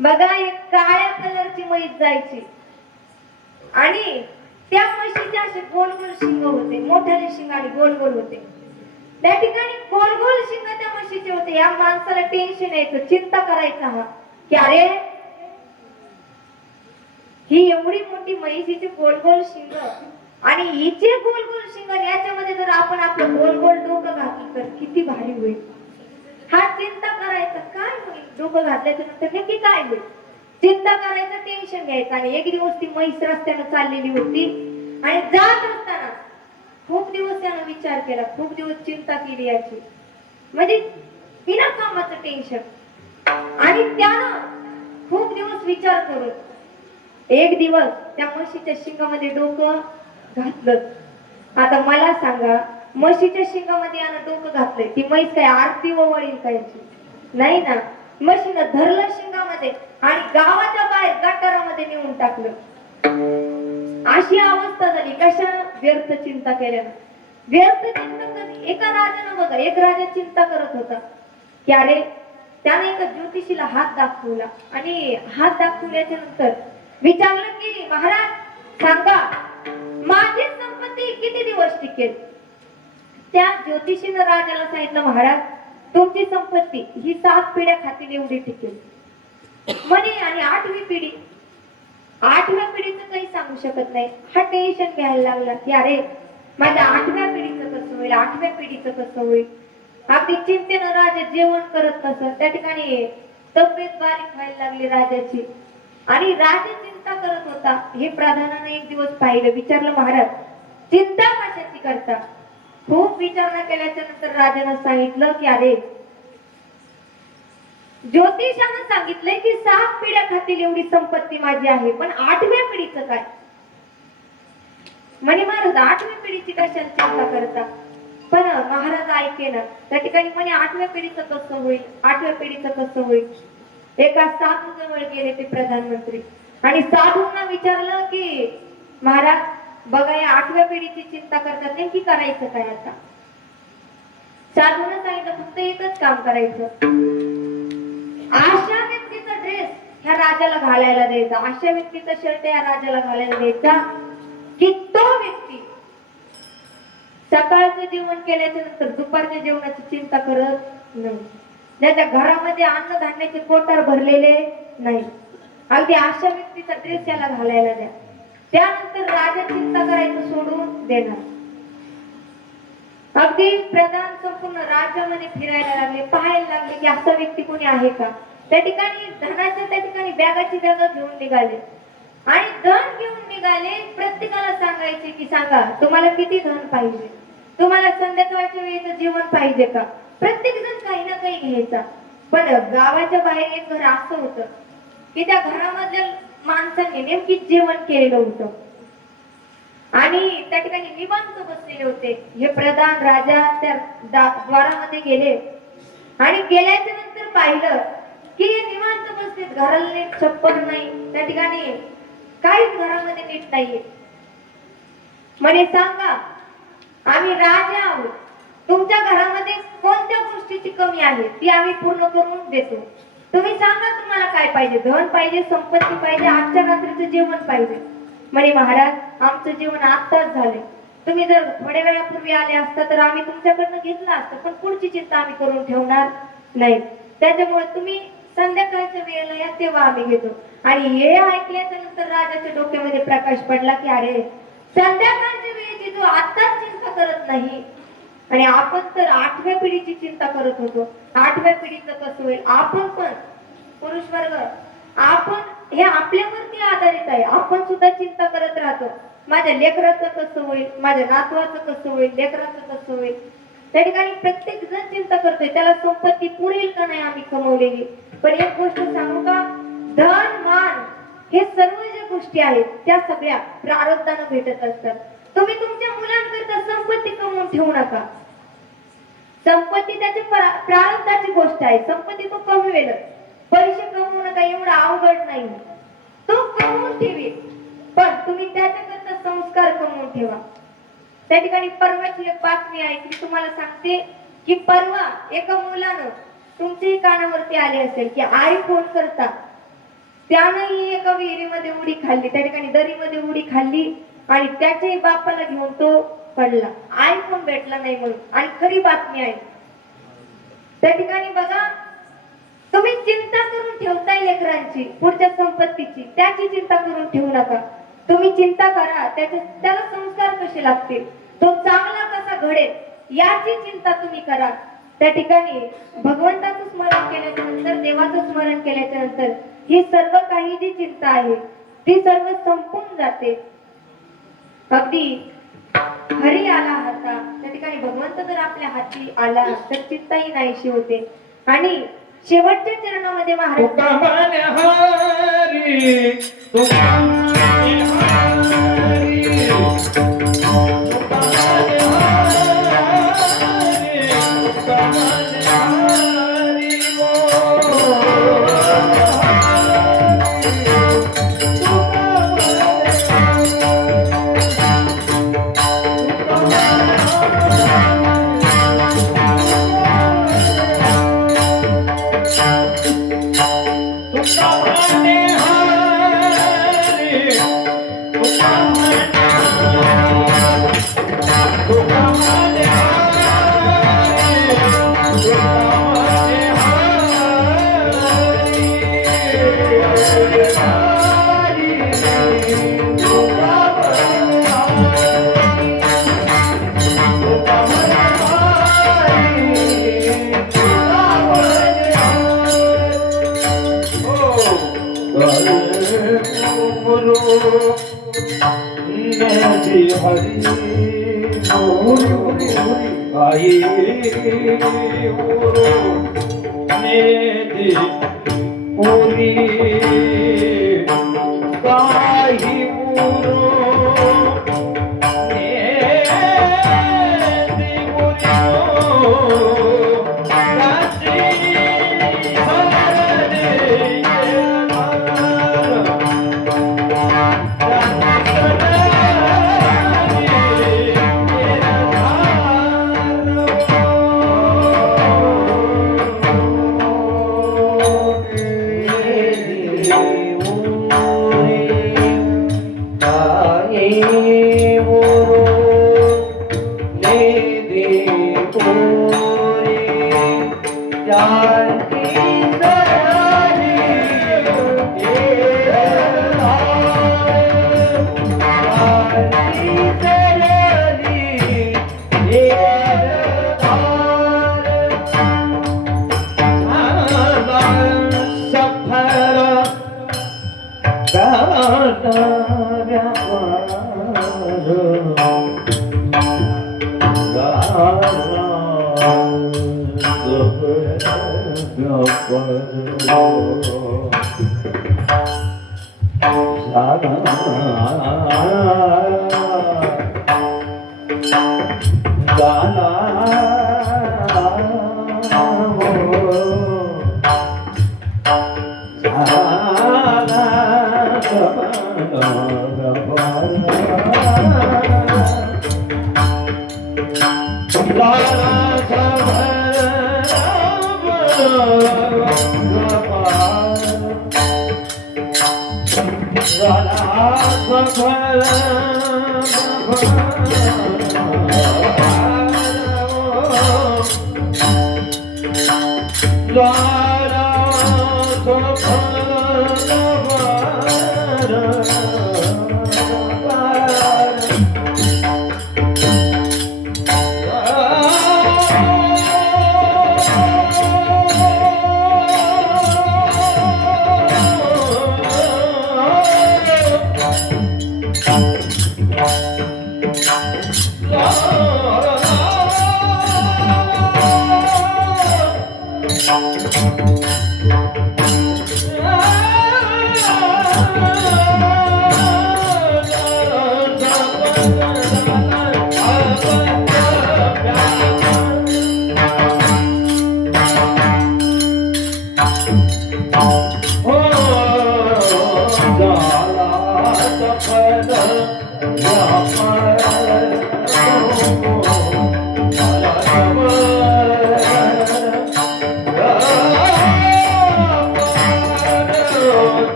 बघा, एक काळ्या कलरची म्हैस जायची आणि त्या म्हशीचे असे गोल गोल शिंग होते, मोठ्याले शिंग आणि गोल गोल होते. त्या ठिकाणी गोल गोल शिंग त्या म्हशीचे होते. या माणसाला टेन्शन यायचं, चिंता करायचा हा की अरे ही एवढी मोठी म्हैसीचे गोल गोल शिंग आणि हिचे गोल गोल शिंग, याच्यामध्ये जर आपण आपलं गोल गोल डोकं घातलं तर किती भारी होईल. हा चिंता करायचा, काय होईल डोकं घातल्याच्या नंतर नक्की काय होईल, चिंता करायचं, टेन्शन घ्यायचं. आणि एक दिवस ती म्हैस रस्त्यानं चाललेली होती आणि जात असताना खूप दिवस त्यानं विचार केला, खूप दिवस चिंता केली याची, म्हणजे बिना कामाचं टेन्शन. आणि त्यानं खूप दिवस विचार करत एक दिवस त्या म्हशीच्या शिंगामध्ये डोकं घातलं. आता मला सांगा, म्हशीच्या शिंगामध्ये यानं डोकं घातलंय, ती म्हैस काय आरती ओवाळील कायची? नाही ना. म्हशीनं धरलं शिंगामध्ये आणि गावाच्या बाहेर गटारामध्ये नेऊन टाकलं. अशी अवस्था झाली. कशानं? व्यर्थ चिंता केल्यानं. व्यर्थ चिंता कधी? एका राजानं बघा, एक राजा चिंता करत होता की अरे, त्याने एका ज्योतिषीला हात दाखवला आणि हात दाखवल्याच्या नंतर विचारलं की महाराज सांगा, माझी संपत्ती किती दिवस टिकेल? त्या ज्योतिषीनं राजाला सांगितलं, महाराज तुमची संपत्ती ही 7 पिढ्या खातील एवढी टिकेल म्हणे. आणि 8वी पिढी, 8व्या पिढीचं काही सांगू शकत नाही. हा टेन्शन घ्यायला लागला की अरे माझ्या 8व्या पिढीचं कसं होईल, 8व्या पिढीचं कसं होईल. अगदी चिंतेनं राजा जेवण करत नसत. त्या ठिकाणी तब्येत बारीक व्हायला लागली राजाची आणि राजा चिंता करत होता. हे प्रधानानं एक दिवस पाहिलं, विचारलं महाराज चिंता कशाची करता? खूप विचारणा केल्याच्या नंतर राजानं सांगितलं की अरे ज्योतिषानं सांगितलंय की 7 पिढ्या खातील एवढी संपत्ती माझी आहे, पण 8व्या पिढीचं काय? म्हणे महाराज 8व्या पिढीची कशाला चिंता करता? पण महाराज ऐके ना. त्या ठिकाणी म्हणे 8व्या पिढीचं कसं होईल, 8व्या पिढीचं कसं होईल. एका साधू जवळ गेले ते प्रधानमंत्री आणि साधूंना विचारलं की महाराज बघा, या 8व्या पिढीची चिंता करतात, नेमकी करायचं काय? आता साधूनं सांगितलं फक्त एकच काम करायचं, अशा व्यक्तीचा ड्रेस ह्या राजाला घालायला द्यायचा, अशा व्यक्तीचा शर्ट या राजाला घालायला द्यायचा की तो व्यक्ती सकाळचं जेवण केल्याच्या नंतर दुपारच्या जेवणाची चिंता करत नाही, ज्याच्या घरामध्ये अन्नधान्याचे कोठार भरलेले नाही. अगदी अशा व्यक्तीचा ड्रेस याला घालायला द्या. त्यानंतर राजा चिंता करायचं सोडून देणार. अगदी प्रधान संपूर्ण राज्यामध्ये फिरायला लागले, पाहायला लागले की असा व्यक्ती कोणी आहे का. त्या ठिकाणी धनाच्या त्या ठिकाणी बॅगाची बॅग घेऊन निघाले आणि धन घेऊन निघाले. प्रत्येकाला सांगायचे की सांगा तुम्हाला किती धन पाहिजे, तुम्हाला संध्याकाळच्या वेळेचं जेवण पाहिजे का. प्रत्येक जण काही ना काही घ्यायचा. पण गावाच्या बाहेर एक घर असं होतं की त्या घरामधल्या माणसाने नेमकी जेवण केलेलं होतं आणि त्या ठिकाणी निवांत बसलेले होते. हे प्रधान राजा त्या द्वारामध्ये गेले आणि गेल्याच्या नंतर पाहिलं की हे निवांत बसलेत, घराला नीट छप्पर नाही, त्या ठिकाणी काहीच घरामध्ये नीट नाहीये. म्हणे सांगा, आम्ही राजे आहोत, तुमच्या घरामध्ये कोणत्या गोष्टीची कमी आहे ती आम्ही पूर्ण करून देतो. तुम्ही सांगा तुम्हाला काय पाहिजे, धन पाहिजे, संपत्ती पाहिजे, आजच्या रात्रीचं जेवण पाहिजे. म्हणे महाराज आमचं जेवण आत्ताच झालंय, तुम्ही जर थोड्या वेळापूर्वी आले असता तर आम्ही तुमच्याकडनं घेतलं असतं, पण पुढची चिंता आम्ही करून ठेवणार नाही, त्याच्यामुळे तुम्ही संध्याकाळच्या वेळेला या तेव्हा आम्ही घेतो. आणि हे ऐकल्याच्या नंतर राजाच्या डोक्यामध्ये प्रकाश पडला की अरे संध्याकाळच्या वेळेची जो आत्ताच चिंता करत नाही, आणि आपण तर 8व्या पिढीची चिंता करत होतो. 8व्या पिढीचं कसं होईल, आपण पण पुरुष वर्ग आपण हे आपल्यावरती आधारित आहे, आपण सुद्धा चिंता करत राहतो, माझ्या लेकराचं कसं होईल, माझ्या नातवाचं कसं होईल, लेकराचं कसं होईल. त्या ठिकाणी प्रत्येक जण चिंता करतोय त्याला संपत्ती पुरेल का नाही आम्ही कमवलेली. पण एक गोष्ट सांगू का, धन मान हे सर्व ज्या गोष्टी आहेत त्या सगळ्या प्रारब्धानं भेटत असतात. तुम्ही तुमच्या मुलांकरता संपत्ती कमवून ठेवू नका. संपत्ती त्याची प्रारब्धाची गोष्ट आहे, संपत्ती तो कमवेल, पैसे कमवणं काही एवढं अवघड नाही, तो कमवून ठेवेल, पण तुम्ही त्याच्याकरता संस्कार कमवून ठेवा. त्या ठिकाणी परवाची एक बातमी आहे की तुम्हाला सांगते की परवा एका मुलानं तुमच्याही कानावरती आले असेल की आई फोन करता त्यानंही एका विहिरीमध्ये उडी खाल्ली, त्या ठिकाणी दरीमध्ये उडी खाल्ली आणि त्याच्याही बापाला घेऊन तो पडला, आई फोन भेटला नाही म्हणून. आणि खरी बातमी आहे. त्या ठिकाणी बघा, तुम्ही चिंता करून ठेवताय लेकरांची, पुढच्या संपत्तीची, त्याची चिंता करून ठेवू नका. तुम्ही चिंता करा त्याला संस्कार कसे लागतील, तो चांगला कसा घडेल याची चिंता तुम्ही करा. त्या ठिकाणी भगवंताचं स्मरण केल्याच्या नंतर, देवाचं स्मरण केल्याच्या नंतर ही सर्व काही जी चिंता आहे ती सर्व संपून जाते. अगदी हरी आला हाता, त्या ठिकाणी भगवंत जर आपल्या हाती आला तर चिंताही नाहीशी होते. आणि शेवटच्या चरणामध्ये महाराज गाना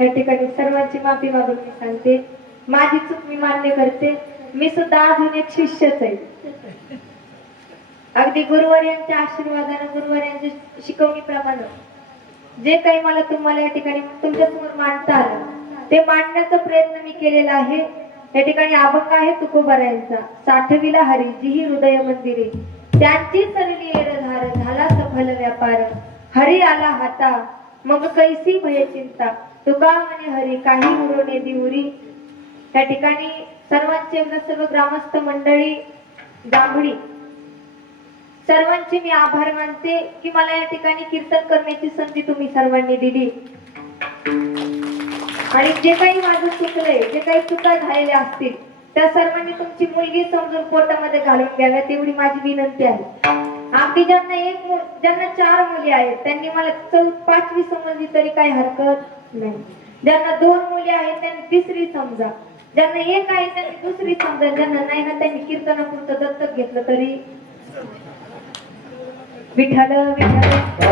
या ठिकाणी सर्वांची माफी मागून मी सांगते, माझी चूक मी मान्य करते. मी सुद्धा अजून एक शिष्यच आहे. अगदी गुरुवर्यांच्या आशीर्वादाने, गुरुवर्यांच्या शिकवणीप्रमाणे जे काही मला तुम्हाला या ठिकाणी तुमच्यासमोर मांडता आलं ते मांडण्याचा प्रयत्न मी केलेला आहे. या ठिकाणी अभंग आहे तुकोबारायांचा, साठविला हरी जीही हृदय मंदिरे, त्यांची सरली येरधार झाला सफल व्यापार, हरी आला हाता मग कैसी भय चिंता, तुका म्हणे हरी काही उरोने दिवरी. त्या ठिकाणी सर्वांचे एकदा सर्व ग्रामस्थ मंडळी, जांभळी सर्वांचे मी आभार मानते की मला या ठिकाणी कीर्तन करण्याची संधी तुम्ही सर्वांनी दिली. आणि जे काही माझं चुकलंय, जे काही चुका झालेल्या असतील त्या सर्वांनी तुमची मुलगी समजून पोटामध्ये घालून घ्याव्या, तेवढी माझी विनंती आहे. अगदी ज्यांना 4 मुली आहेत त्यांनी मला 5वी समजली तरी काही हरकत नाही. ज्यांना 2 मुली आहेत त्यांनी 3री समजा, ज्यांना 1 आहे त्यांनी 2री समजा, ज्यांना नाही ना त्यांनी कीर्तनापुरतं दत्तक घेतलं तरी. विठ्ठल विठ्ठल